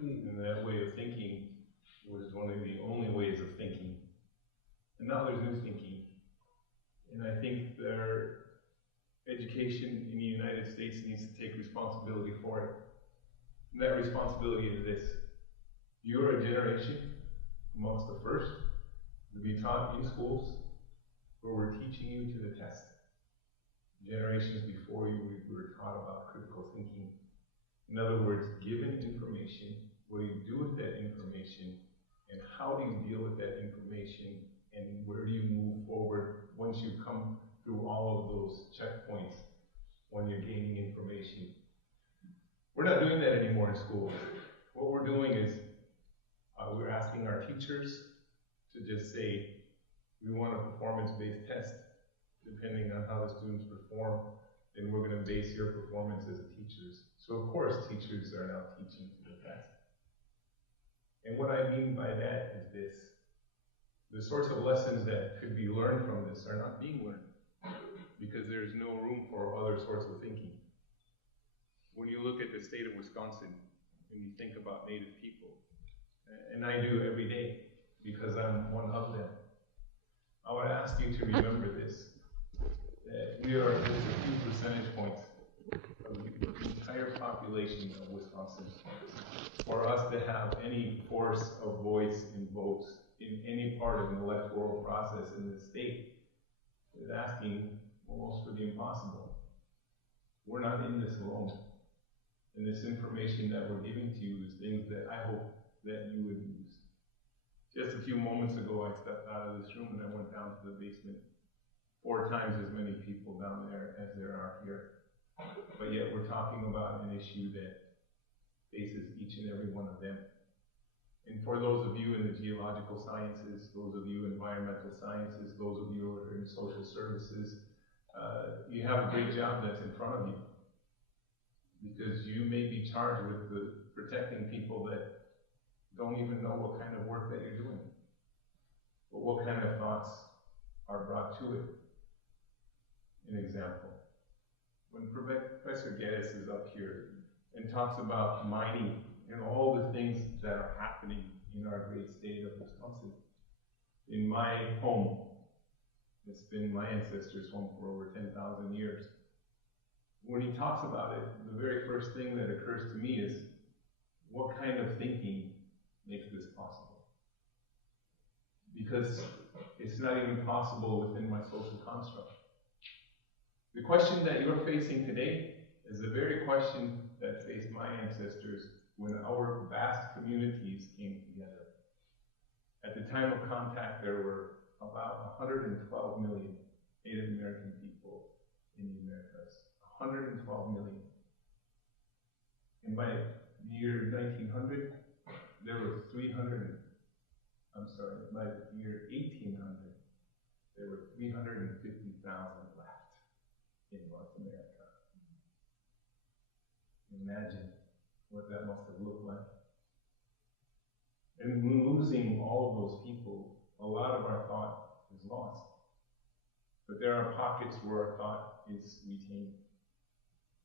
And that way of thinking was one of the only ways of thinking. And now there's new thinking. And I think their education in the United States needs to take responsibility for it. And that responsibility is this. You're a generation amongst the first to be taught in schools where we're teaching you to the test. Generations before you, we were taught about critical thinking. In other words, given information, what do you do with that information, and how do you deal with that information, and where do you move forward once you come through all of those checkpoints when you're gaining information. We're not doing that anymore in schools. What we're doing is we're asking our teachers to just say, we want a performance-based test, depending on how the students perform. then we're going to base your performance as teachers. So of course teachers are now teaching to the best. And what I mean by that is this. The sorts of lessons that could be learned from this are not being learned because there's no room for other sorts of thinking. When you look at the state of Wisconsin and you think about Native people, and I do every day because I'm one of them, I would ask you to remember this, that we are just a few percentage points of the entire population of Wisconsin. For us to have any force of voice and votes in any part of an electoral process in the state is asking almost for the impossible. We're not in this alone. And this information that we're giving to you is things that I hope that you would use. Just a few moments ago, I stepped out of this room and I went down to the basement. 4 times as many people down there as there are here. But yet we're talking about an issue that faces each and every one of them. And for those of you in the geological sciences, those of you in environmental sciences, those of you who are in social services, you have a great job that's in front of you. Because you may be charged with protecting people that don't even know what kind of work that you're doing. But what kind of thoughts are brought to it? An example. When Professor Geddes is up here and talks about mining and all the things that are happening in our great state of Wisconsin. In my home, it's been my ancestors' home for over 10,000 years. When he talks about it, the very first thing that occurs to me is, what kind of thinking makes this possible? Because it's not even possible within my social construct. The question that you're facing today is the very question that faced my ancestors when our vast communities came together. At the time of contact, there were about 112 million Native American people in the Americas. 112 million. And by the year 1900, there were by the year 1800, there were 350,000 left in North America. Imagine what that must have looked like. And losing all of those people, a lot of our thought is lost. But there are pockets where our thought is retained.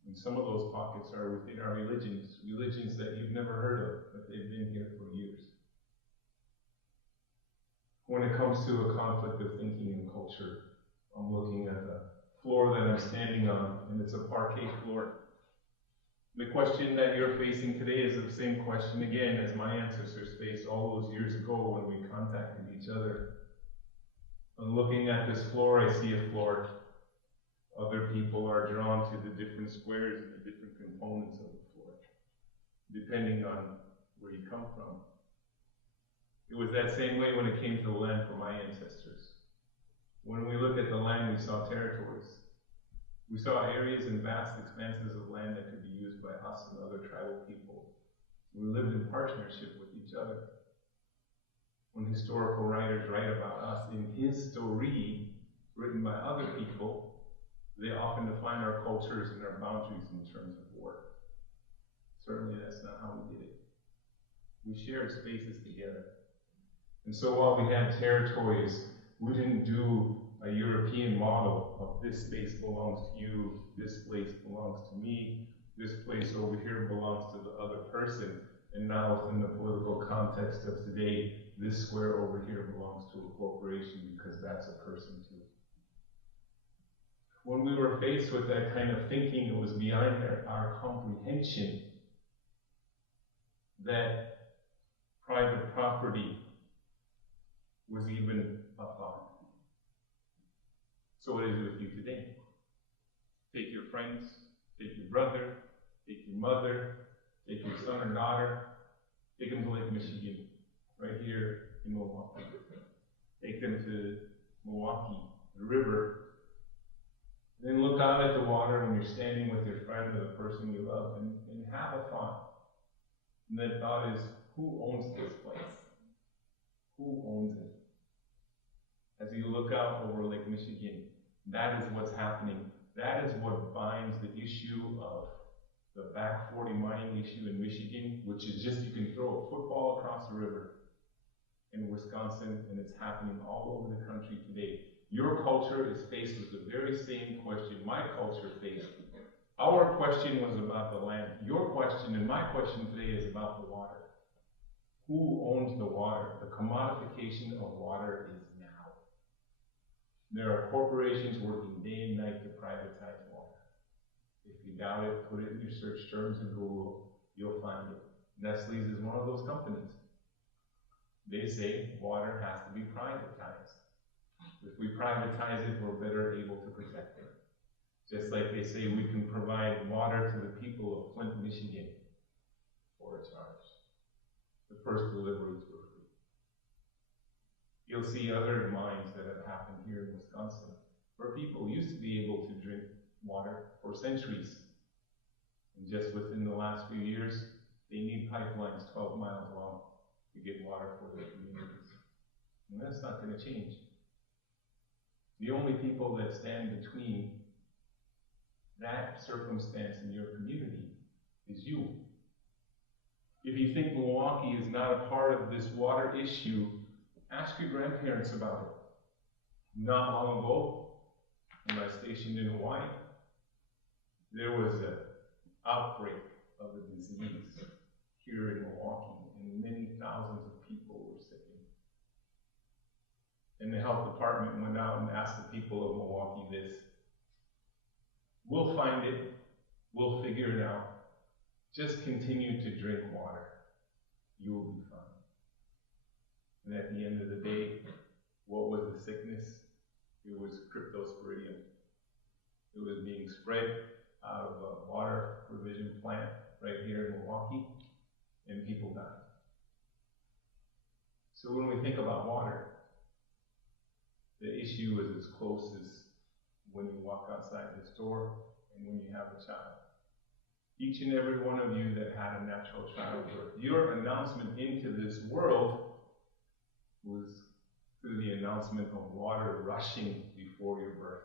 And some of those pockets are within our religions that you've never heard of, but they've been here for years. When it comes to a conflict of thinking and culture, I'm looking at the floor that I'm standing on, and it's a parquet floor. The question that you're facing today is the same question again as my ancestors faced all those years ago when we contacted each other. I'm looking at this floor, I see a floor. Other people are drawn to the different squares and the different components of the floor, depending on where you come from. It was that same way when it came to the land for my ancestors. When we look at the land, we saw territories. We saw areas and vast expanses of land that could be used by us and other tribal people. We lived in partnership with each other. When historical writers write about us in his story, written by other people, they often define our cultures and our boundaries in terms of war. Certainly that's not how we did it. We shared spaces together. And so while we had territories, we didn't do a European model of this space belongs to you, this place belongs to me, this place over here belongs to the other person, and now within the political context of today, this square over here belongs to a corporation because that's a person too. When we were faced with that kind of thinking, it was beyond our comprehension that private property was even a thought. So what is it with you today? Take your friends, take your brother, take your mother, take your son or daughter, take them to Lake Michigan, right here in Milwaukee. Take them to Milwaukee, the river. Then look out at the water when you're standing with your friend or the person you love and have a thought. And that thought is, who owns this place? Who owns it? As you look out over Lake Michigan, that is what's happening That is what binds the issue of the back 40 mining issue in Michigan, which is just you can throw a football across the river in Wisconsin, and it's happening all over the country today. Your culture is faced with the very same question my culture faced. Our question was about the land. Your question and my question today is about the water. Who owns the water? The commodification of water is now. There are corporations working day and night to privatize water. If you doubt it, put it in your search terms in Google, you'll find it. Nestle's is one of those companies. They say water has to be privatized. If we privatize it, we're better able to protect it. Just like they say we can provide water to the people of Flint, Michigan for a charge. The first deliveries were free. You'll see other mines that have happened here in Wisconsin where people used to be able to drink water for centuries. And just within the last few years, they need pipelines 12 miles long to get water for their communities. And that's not going to change. The only people that stand between that circumstance in your community is you. If you think Milwaukee is not a part of this water issue, ask your grandparents about it. Not long ago, when I was stationed in Hawaii, there was an outbreak of a disease here in Milwaukee, and many thousands of people were sick. And the health department went out and asked the people of Milwaukee this: we'll find it, we'll figure it out. Just continue to drink water. You will be fine. And at the end of the day, what was the sickness? It was cryptosporidium. It was being spread out of a water provision plant right here in Milwaukee, and people died. So when we think about water, the issue is as close as when you walk outside this door and when you have a child. Each and every one of you that had a natural childbirth, your announcement into this world was through the announcement of water rushing before your birth,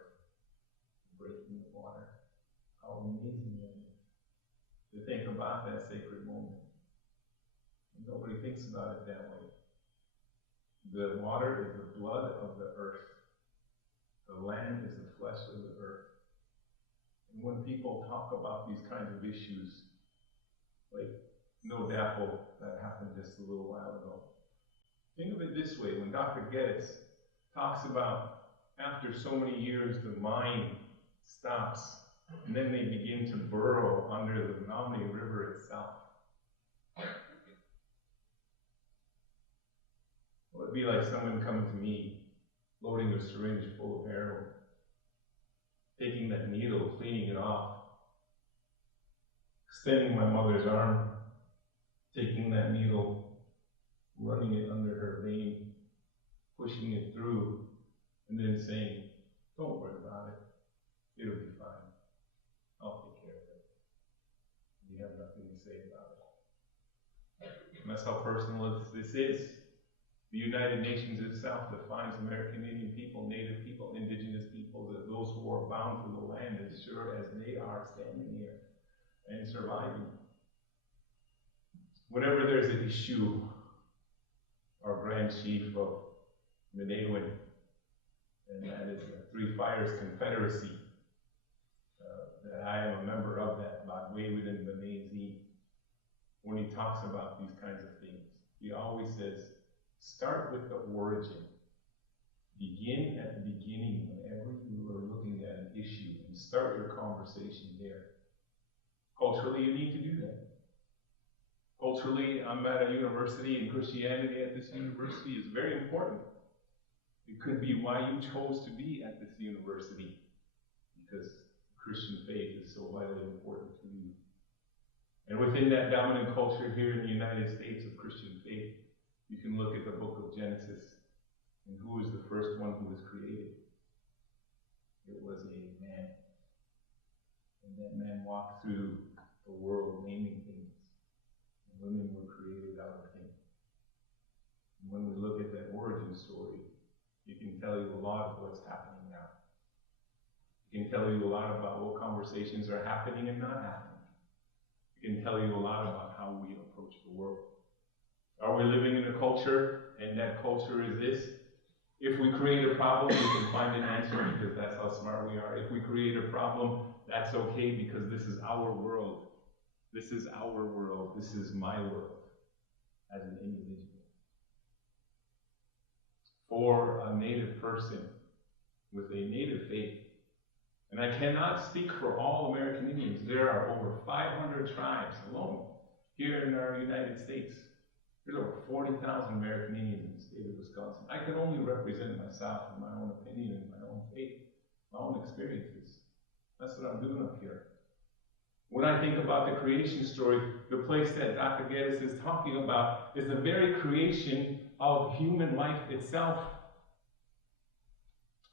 breaking the water. How amazing that is to think about that sacred moment. And nobody thinks about it that way. The water is the blood of the earth. The land is the flesh of the earth. And when people talk about these kinds of issues, like No Dapple that happened just a little while ago, think of it this way: when Dr. Geddes talks about after so many years the mine stops, and then they begin to burrow under the Menominee River itself. Well, it'd be like someone coming to me, loading a syringe full of heroin, taking that needle, cleaning it off, extending my mother's arm, taking that needle, running it under her vein, pushing it through, and then saying, "Don't worry about it. It'll be fine. I'll take care of it." You have nothing to say about it. And that's how personal this is. The United Nations itself defines American Indian people, Native people, Indigenous peoples as those who are bound to the land as sure as they are standing here and surviving. Whenever there's an issue, our Grand Chief of Menominee, and that is the Three Fires Confederacy, that I am a member of that, by Wayward and Benezi, when he talks about these kinds of things, he always says, start with the origin. Begin at the beginning whenever you are looking at an issue and start your conversation there. Culturally, you need to do that. Culturally, I'm at a university, and Christianity at this university is very important. It could be why you chose to be at this university, because Christian faith is so vitally important to you. And within that dominant culture here in the United States of Christian faith, you can look at the book of Genesis, and who was the first one who was created? It was a man. And that man walked through the world naming things. And women were created out of him. And when we look at that origin story, it can tell you a lot of what's happening now. It can tell you a lot about what conversations are happening and not happening. It can tell you a lot about how we approach the world. Are we living in a culture, and that culture is this? If we create a problem, we can find an answer because that's how smart we are. If we create a problem, that's okay because this is our world. This is our world. This is my world as an individual. For a Native person with a Native faith, and I cannot speak for all American Indians, there are over 500 tribes alone here in our United States. There's over 40,000 American Indians in the state of Wisconsin. I can only represent myself and my own opinion and my own faith, my own experiences. That's what I'm doing up here. When I think about the creation story, the place that Dr. Geddes is talking about is the very creation of human life itself.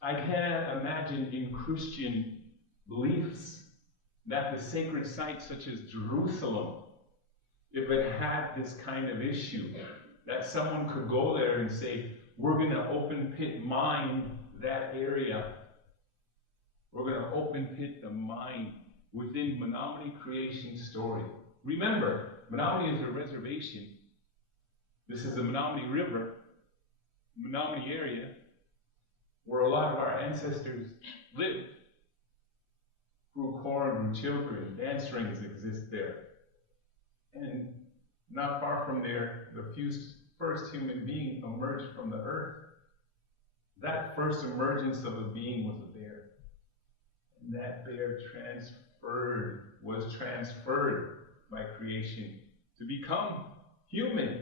I cannot imagine in Christian beliefs that the sacred sites such as Jerusalem, if it had this kind of issue, that someone could go there and say, we're going to open pit mine that area. We're going to open pit the mine within Menominee creation story. Remember, Menominee is a reservation. This is the Menominee River, Menominee area, where a lot of our ancestors lived. Grew corn, grew children, dance rings exist there. And not far from there, the first human being emerged from the earth. That first emergence of a being was a bear. And that bear was transferred by creation to become human.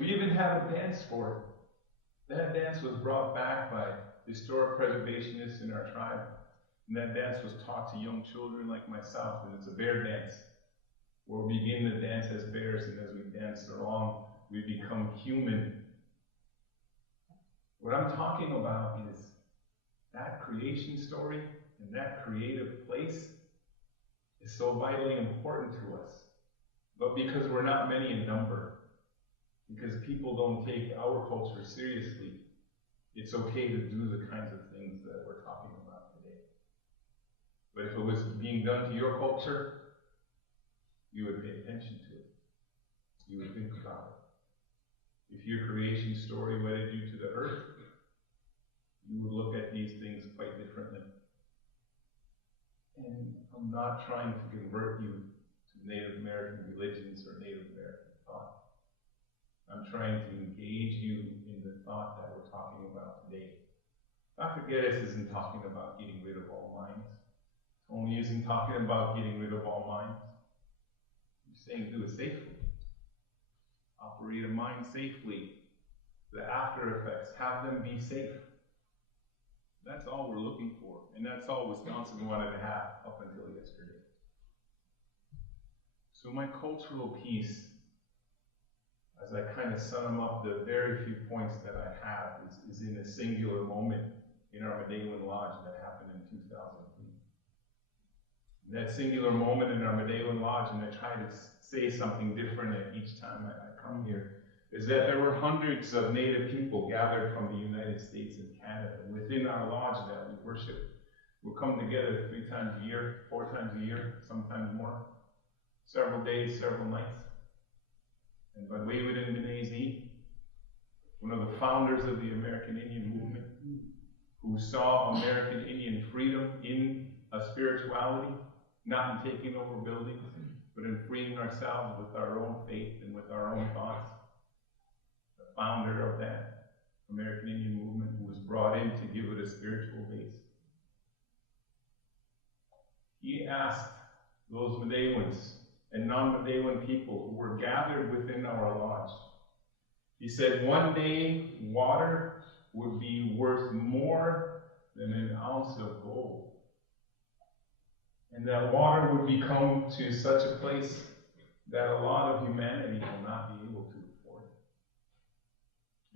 We even have a dance for it. That dance was brought back by historic preservationists in our tribe. And that dance was taught to young children like myself, and it's a bear dance, where we begin to dance as bears, and as we dance along, we become human. What I'm talking about is that creation story and that creative place is so vitally important to us. But because we're not many in number, because people don't take our culture seriously, it's okay to do the kinds of things that we're talking about today. But if it was being done to your culture, you would pay attention to it. You would think about it. If your creation story wedded you to the earth, you would look at these things quite differently. And I'm not trying to convert you to Native American religions or Native American thought. I'm trying to engage you in the thought that we're talking about today. Dr. Geddes isn't talking about getting rid of all minds. Only isn't talking about getting rid of all minds. He's saying do it safely. Operate a mind safely. The after effects, have them be safe. That's all we're looking for, and that's all Wisconsin wanted to have up until yesterday. So my cultural piece, as I kind of sum up the very few points that I have, is in a singular moment in our Medellin Lodge that happened in 2003. That singular moment in our Medellin Lodge, and I try to say something different at each time I come here, is that there were hundreds of Native people gathered from the United States and Canada within our lodge that we worship. We'll come together 3 times a year, 4 times a year, sometimes more, several days, several nights. And by Wayward and Benezi, one of the founders of the American Indian movement, who saw American Indian freedom in a spirituality, not in taking over buildings, but in freeing ourselves with our own faith and with our own thoughts. The founder of that American Indian movement, who was brought in to give it a spiritual base. He asked those Medellins and non-Medellin people who were gathered within our lodge, he said, one day water would be worth more than an ounce of gold. And that water would become to such a place that a lot of humanity will not be able to afford it.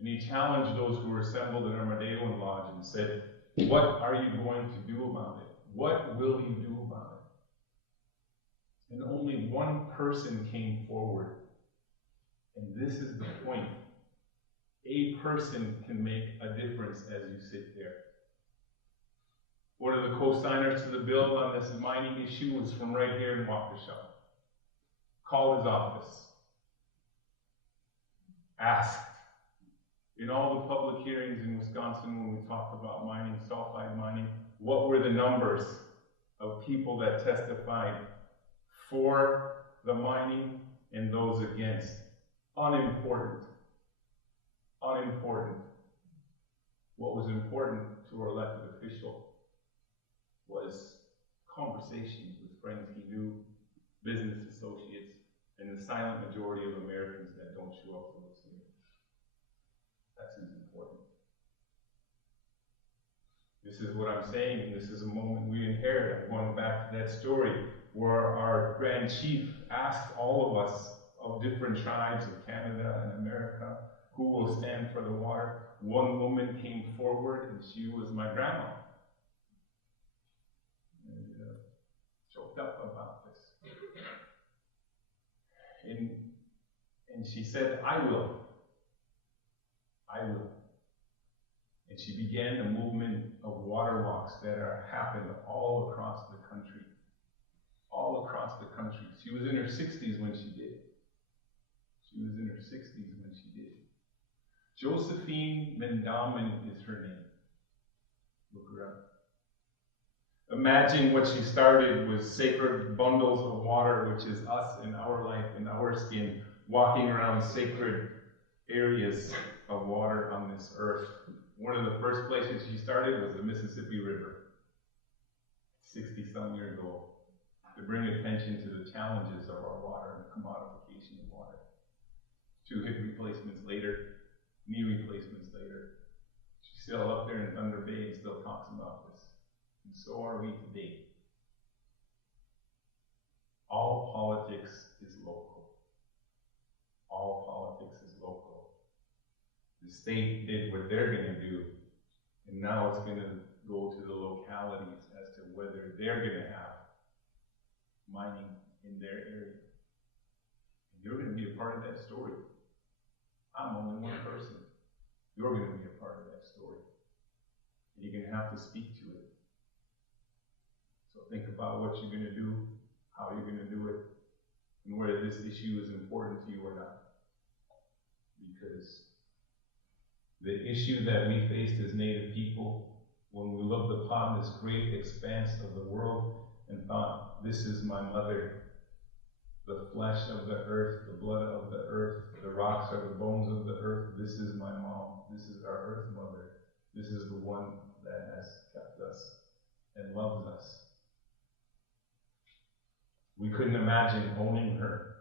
And he challenged those who were assembled in our Medellin Lodge and said, what are you going to do about it? What will you do about it? And only one person came forward. And this is the point. A person can make a difference as you sit there. One of the co-signers to the bill on this mining issue was from right here in Waukesha. Called his office. Asked, in all the public hearings in Wisconsin when we talked about mining, sulfide mining, what were the numbers of people that testified for the mining and those against? Unimportant. Unimportant. What was important to our elected official was conversations with friends he knew, business associates, and the silent majority of Americans that don't show up for those hearings. That's who's important. This is what I'm saying, and this is a moment we inherit. I'm going back to that story where our Grand Chief asked all of us of different tribes of Canada and America, who will stand for the water? One woman came forward, and she was my grandma. And choked up about this. And she said, I will. I will. And she began a movement of water walks that are happened all across the country. All across the country. She was in her 60s when she did. She was in her 60s when she did. Josephine Menominee is her name. Look her up. Imagine what she started was sacred bundles of water, which is us in our life, in our skin, walking around sacred areas of water on this earth. One of the first places she started was the Mississippi River, 60-some years ago, to bring attention to the challenges of our water and the commodification of water. 2 hip replacements later, knee replacements later. She's still up there in Thunder Bay and still talks about this. And so are we today. All politics is local. All politics is local. The state did what they're going to do, and now it's going to go to the localities as to whether they're going to have mining in their area. And you're going to be a part of that story. I'm only one person. You're going to be a part of that story. And you're going to have to speak to it. So think about what you're going to do, how you're going to do it, and whether this issue is important to you or not. Because the issue that we faced as Native people, when we looked upon this great expanse of the world and thought, this is my mother, the flesh of the earth, the blood of the earth, the rocks are the bones of the earth, this is my mom, this is our earth mother, this is the one that has kept us and loves us. We couldn't imagine owning her,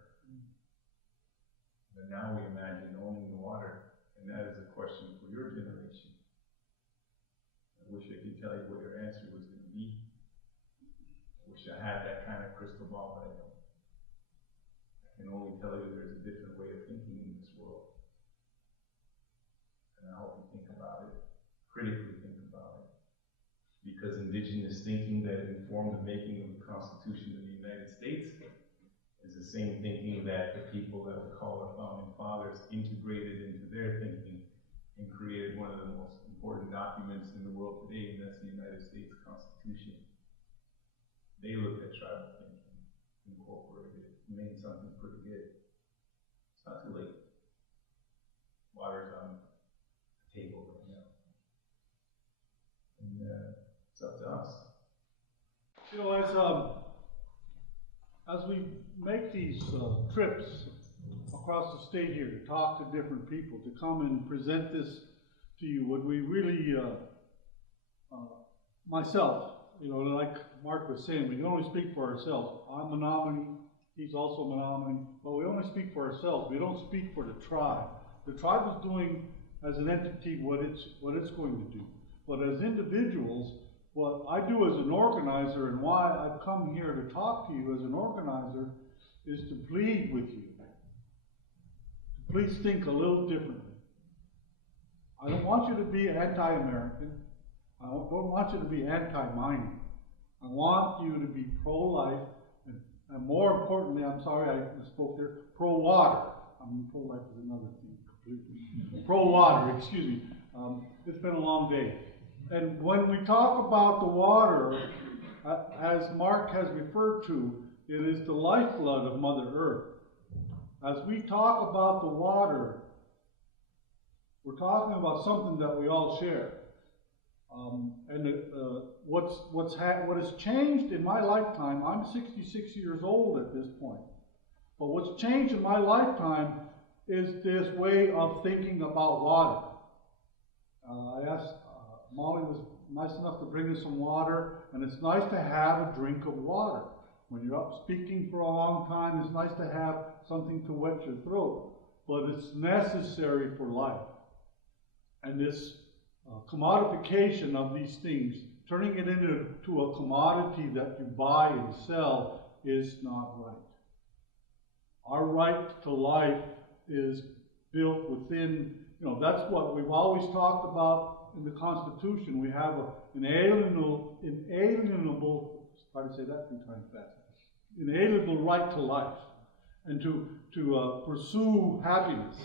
but now we imagine owning the water. And that is a question for your generation. I wish I could tell you what your answer was going to be. I wish I had that kind of crystal ball, but I don't. I can only tell you there's a different way of thinking in this world. And I hope you think about it, critically think about it. Because indigenous thinking that informed the making of the Constitution of the United States is the same thinking that the people that we call our founding fathers integrated into their thinking and created one of the most important documents in the world today, and that's the United States Constitution. They looked at tribal thinking, incorporated it, made something pretty good. It's not too late. Water's on the table right now. And it's up to us. You know, as we make these trips across the state here to talk to different people, to come and present this to you, what we really, myself, you know, like Mark was saying, we can only speak for ourselves. I'm Menominee, he's also Menominee, but we only speak for ourselves. We don't speak for the tribe. The tribe is doing, as an entity, what it's going to do. But as individuals, what I do as an organizer and why I've come here to talk to you as an organizer is to plead with you. Please think a little differently. I don't want you to be anti-American. I don't want you to be anti-mining. I want you to be pro-life, and more importantly, I'm sorry I spoke there, pro-water. I mean, pro-life is another thing completely. Pro-water, excuse me. It's been a long day. And when we talk about the water, as Mark has referred to, it is the lifeblood of Mother Earth. As we talk about the water, we're talking about something that we all share. What has changed in my lifetime, I'm 66 years old at this point, but what's changed in my lifetime is this way of thinking about water. I asked, Molly was nice enough to bring us some water, and it's nice to have a drink of water. When you're up speaking for a long time, it's nice to have something to wet your throat, but it's necessary for life. And this commodification of these things, turning it into a commodity that you buy and sell, is not right. Our right to life is built within, that's what we've always talked about in the Constitution. We have an inalienable, try to say that 3 times fast, inalienable right to life and to pursue happiness.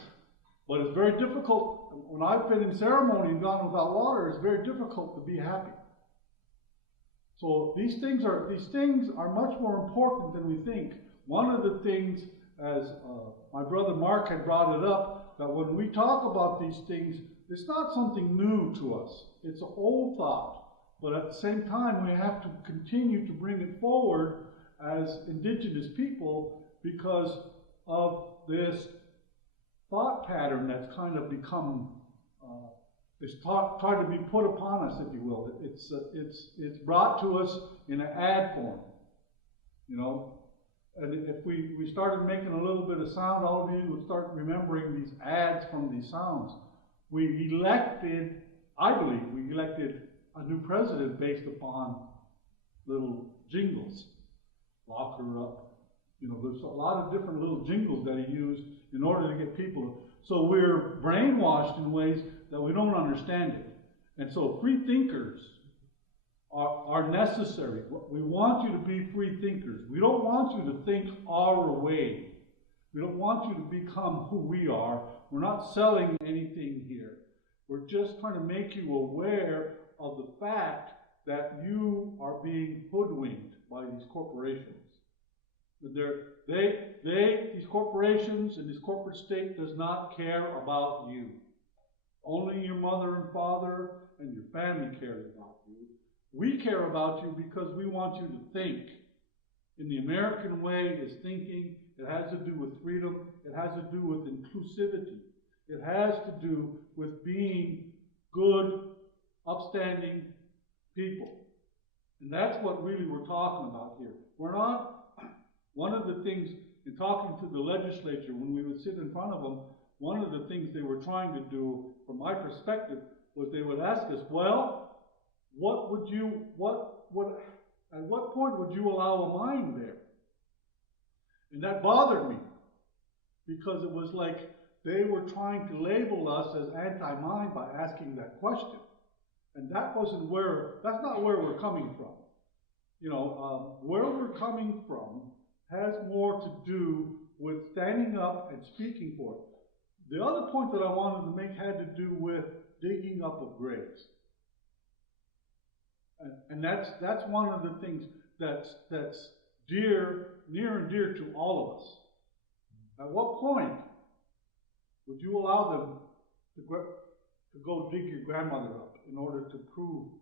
But it's very difficult. When I've been in ceremony and gone without water, it's very difficult to be happy. So these things are much more important than we think. One of the things, as my brother Mark had brought it up, that when we talk about these things, it's not something new to us. It's an old thought. But at the same time, we have to continue to bring it forward as indigenous people because of this thought pattern that's kind of become, tried to be put upon us, if you will. It's brought to us in an ad form, And if we started making a little bit of sound, all of you would start remembering these ads from these sounds. I believe we elected a new president based upon little jingles. Lock her up. There's a lot of different little jingles that he used in order to get people. So we're brainwashed in ways that we don't understand it. And so free thinkers are necessary. We want you to be free thinkers. We don't want you to think our way. We don't want you to become who we are. We're not selling anything here. We're just trying to make you aware of the fact that you are being hoodwinked by these corporations. These corporations and this corporate state does not care about you. Only your mother and father and your family cares about you. We care about you because we want you to think. In the American way is thinking. It has to do with freedom. It has to do with inclusivity. It has to do with being good, upstanding people. And that's what really we're talking about here. We're not. One of the things in talking to the legislature, when we would sit in front of them, one of the things they were trying to do, from my perspective, was they would ask us, well, at what point would you allow a mine there? And that bothered me, because it was like they were trying to label us as anti-mine by asking that question. And that's not where we're coming from. Where we're coming from has more to do with standing up and speaking for it. The other point that I wanted to make had to do with digging up of graves. And that's one of the things that's near and dear to all of us. At what point would you allow them to go dig your grandmother up in order to prove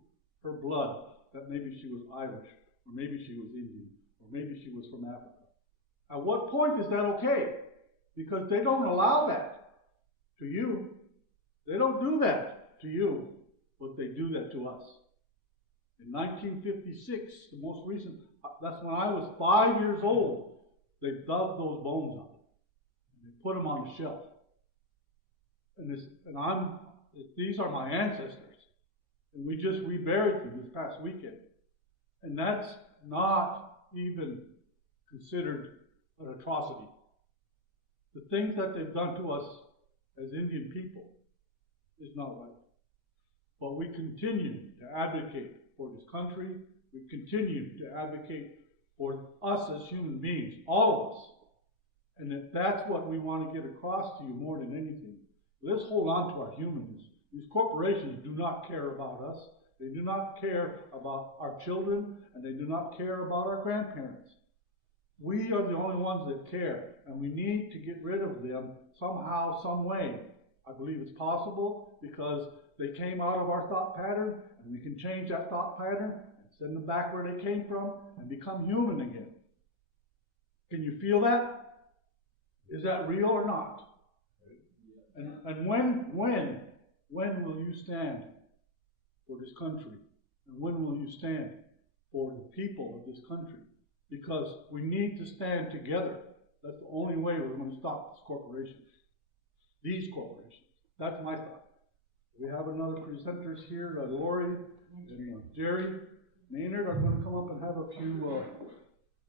her blood, that maybe she was Irish, or maybe she was Indian, or maybe she was from Africa? At what point is that okay? Because they don't allow that to you. They don't do that to you, but they do that to us. In 1956, the most recent, that's when I was 5 years old, they dug those bones up. And they put them on a shelf. These are my ancestors. And we just reburied them this past weekend. And that's not even considered an atrocity. The things that they've done to us as Indian people is not right. But we continue to advocate for this country. We continue to advocate for us as human beings, all of us. And that's what we want to get across to you more than anything. Let's hold on to our humanness. These corporations do not care about us. They do not care about our children, and they do not care about our grandparents. We are the only ones that care, and we need to get rid of them somehow, some way. I believe it's possible because they came out of our thought pattern, and we can change that thought pattern and send them back where they came from and become human again. Can you feel that? Is that real or not? And when will you stand for this country? And when will you stand for the people of this country? Because we need to stand together. That's the only way we're going to stop this corporation. These corporations. That's my thought. We have another presenters here, Lori and Jerry. Maynard are going to come up and have a few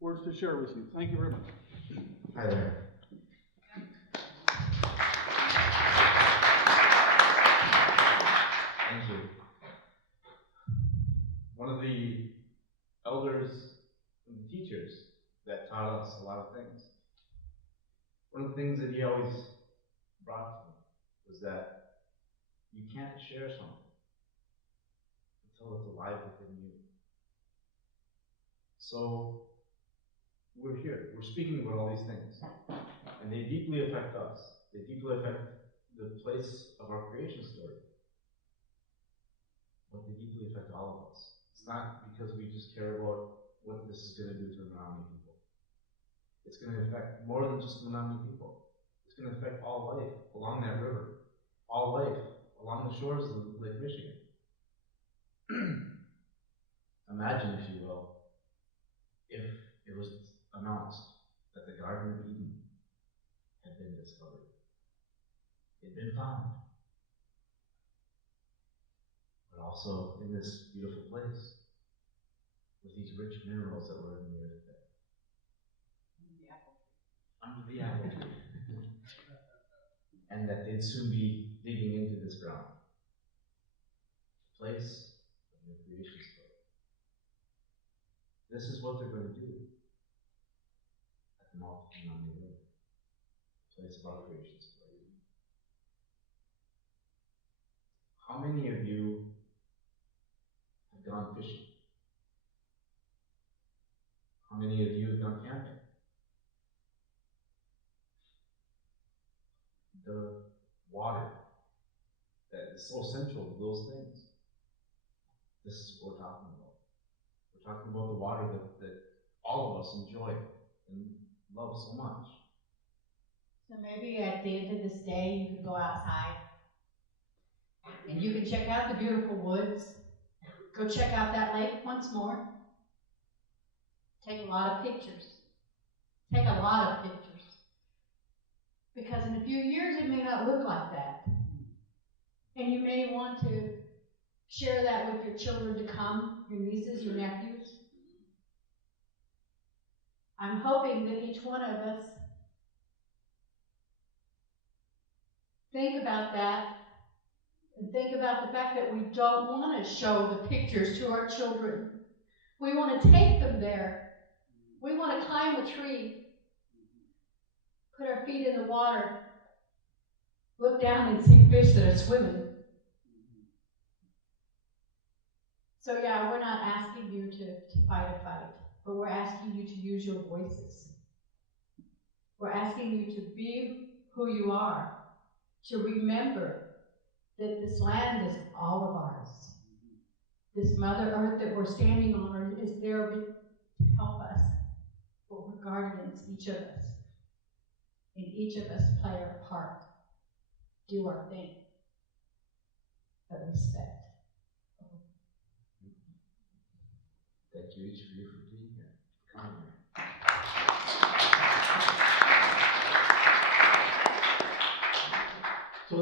words to share with you. Thank you very much. Hi there. Thank you. One of the elders and the teachers that taught us a lot of things, one of the things that he always brought to me was that you can't share something until it's alive within you. So we're here, we're speaking about all these things, and they deeply affect us. They deeply affect the place of our creation story. But they deeply affect all of us. It's not because we just care about what this is going to do to the Menominee people. It's going to affect more than just the Menominee people. It's going to affect all life along that river, all life along the shores of Lake Michigan. Imagine, if you will, if it was announced that the Garden of Eden had been discovered. It had been found. But also in this beautiful place with these rich minerals that were in the earth there. Under the apple tree. And that they'd soon be digging into this ground. The place of your creation story. This is what they're going to do at the mouth of the Menominee River. The place of our creation story. How many of you have gone fishing? How many of you have gone camping? The water that is so central to those things. This is what we're talking about. We're talking about the water that all of us enjoy and love so much. So maybe at the end of this day, you can go outside and you can check out the beautiful woods. Go check out that lake once more. Take a lot of pictures. Take a lot of pictures. Because in a few years, it may not look like that. And you may want to share that with your children to come, your nieces, your nephews. I'm hoping that each one of us think about that and think about the fact that we don't want to show the pictures to our children. We want to take them there. We want to climb a tree, put our feet in the water, look down and see fish that are swimming. So yeah, we're not asking you to fight a fight, but we're asking you to use your voices. We're asking you to be who you are, to remember that this land is all of ours. This Mother Earth that we're standing on is there to help us, but we're guardians, each of us. And each of us play our part, do our thing, but respect. Thank you each of you for being here, for coming here. So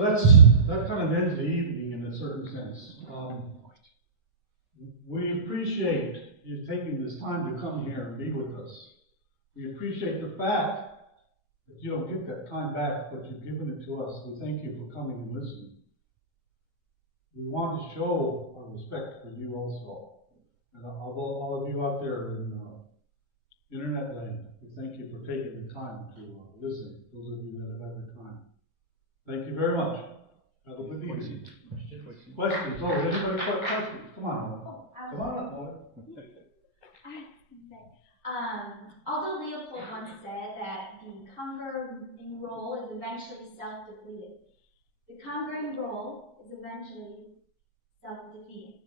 that kind of ends the evening in a certain sense. We appreciate you taking this time to come here and be with us. We appreciate the fact that you don't get that time back, but you've given it to us. We thank you for coming and listening. We want to show our respect for you also. And all of you out there in internet land, we thank you for taking the time to listen, those of you that have had the time. Thank you very much. Have a good evening. Questions? Oh, anybody got questions? Come on, Mona. Oh, Come on up, Mona. Although Leopold once said that the conquering role is eventually self-defeating, the conquering role is eventually self-defeating.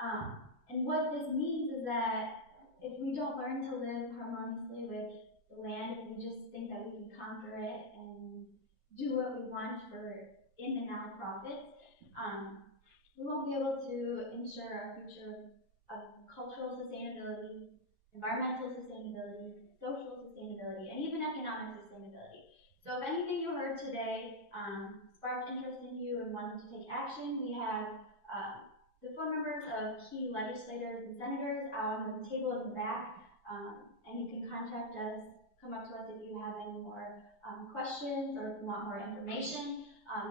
And what this means is that if we don't learn to live harmoniously with the land, if we just think that we can conquer it and do what we want for in the now profits, we won't be able to ensure our future of cultural sustainability, environmental sustainability, social sustainability, and even economic sustainability. So if anything you heard today sparked interest in you and wanted to take action, we have the phone numbers of key legislators and senators out on the table in the back, and you can contact us, come up to us if you have any more questions or if you want more information.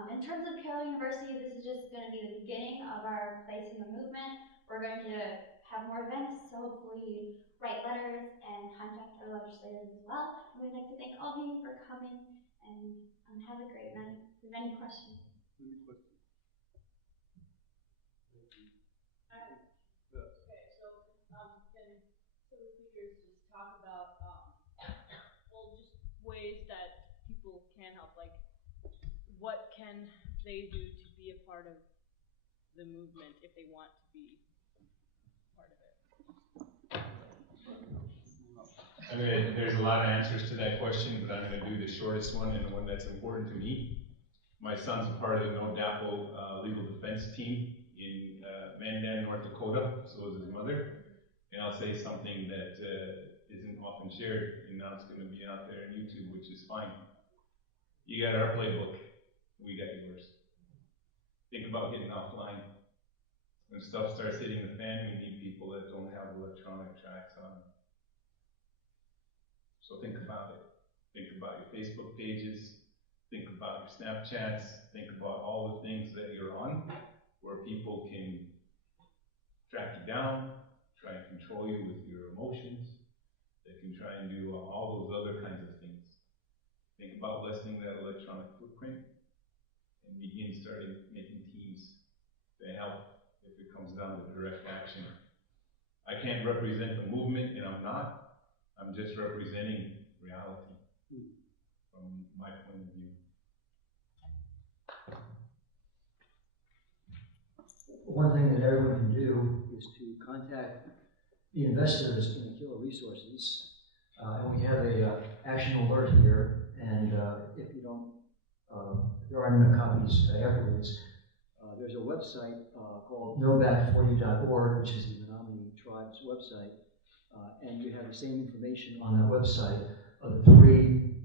In terms of Carroll University, this is just going to be the beginning of our place in the movement. We're going to have more events, so hopefully write letters and contact our legislators as well. And we'd like to thank all of you for coming, and have a great night. If you have any questions. Any questions? Okay, so can some of the speakers just talk about well, just ways that people can help, like what can they do to be a part of the movement if they want to be part of it? I mean, there's a lot of answers to that question, but I'm going to do the shortest one and the one that's important to me. My son's a part of the No DAPO legal defense team in Mandan, North Dakota, so is his mother. And I'll say something that isn't often shared, and now it's going to be out there on YouTube, which is fine. You got our playbook, we got yours. Think about getting offline. When stuff starts hitting the fan, we need people that don't have electronic tracks on. So think about it. Think about your Facebook pages. Think about your Snapchats. Think about all the things that you're on where people can track you down, try and control you with your emotions. They can try and do all those other kinds of things. Think about lessening that electronic footprint and begin starting making teams to help if it comes down to direct action. I can't represent the movement, and I'm not. I'm just representing reality from my point of view. One thing that everyone can do is to contact the investors in Aquila Resources. And we have a action alert here, and if you don't, if there aren't enough copies afterwards, there's a website called noback40.org, which is the Menominee Tribe's website, and you have the same information on that website of the 3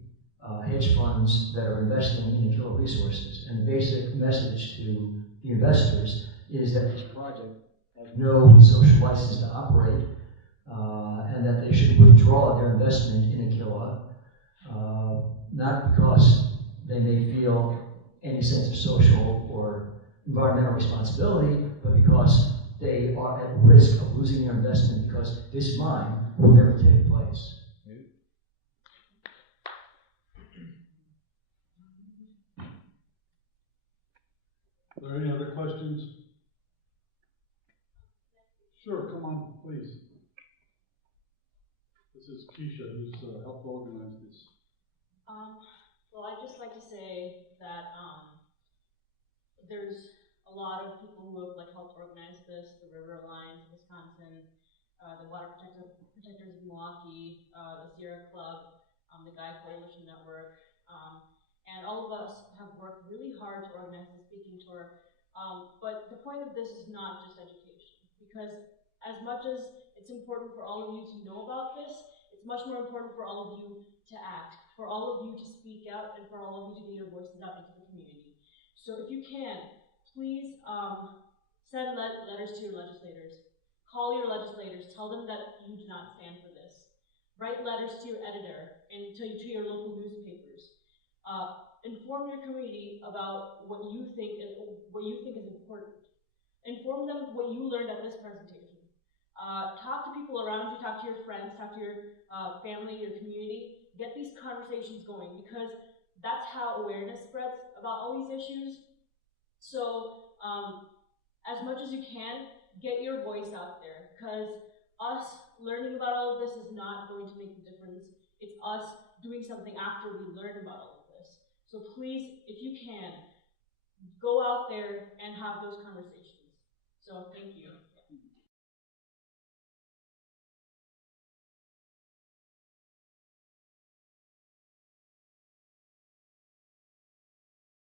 hedge funds that are investing in Aquila Resources. And the basic message to the investors is that this project has no social license to operate, and that they should withdraw their investment in Aquila, not because they may feel any sense of social or environmental responsibility, but because they are at risk of losing their investment because this mine will never take place. Are there any other questions? Sure, come on, please. This is Keisha, who's helped organize this. Well, I'd just like to say that there's a lot of people who have helped organize this: the River Alliance, Wisconsin, the Water Protectors of Milwaukee, the Sierra Club, the Guy Coalition Network, and all of us have worked really hard to organize the speaking tour. But the point of this is not just education, because as much as it's important for all of you to know about this, it's much more important for all of you to act, for all of you to speak out, and for all of you to get your voices out into the community. So if you can, please send letters to your legislators. Call your legislators. Tell them that you do not stand for this. Write letters to your editor and to your local newspapers. Inform your community about what you think is important. Inform them what you learned at this presentation. Talk to people around you, talk to your friends, talk to your family, your community. Get these conversations going, because that's how awareness spreads about all these issues. So as much as you can, get your voice out there, because us learning about all of this is not going to make the difference. It's us doing something after we learn about all of this. So please, if you can, go out there and have those conversations. So thank you.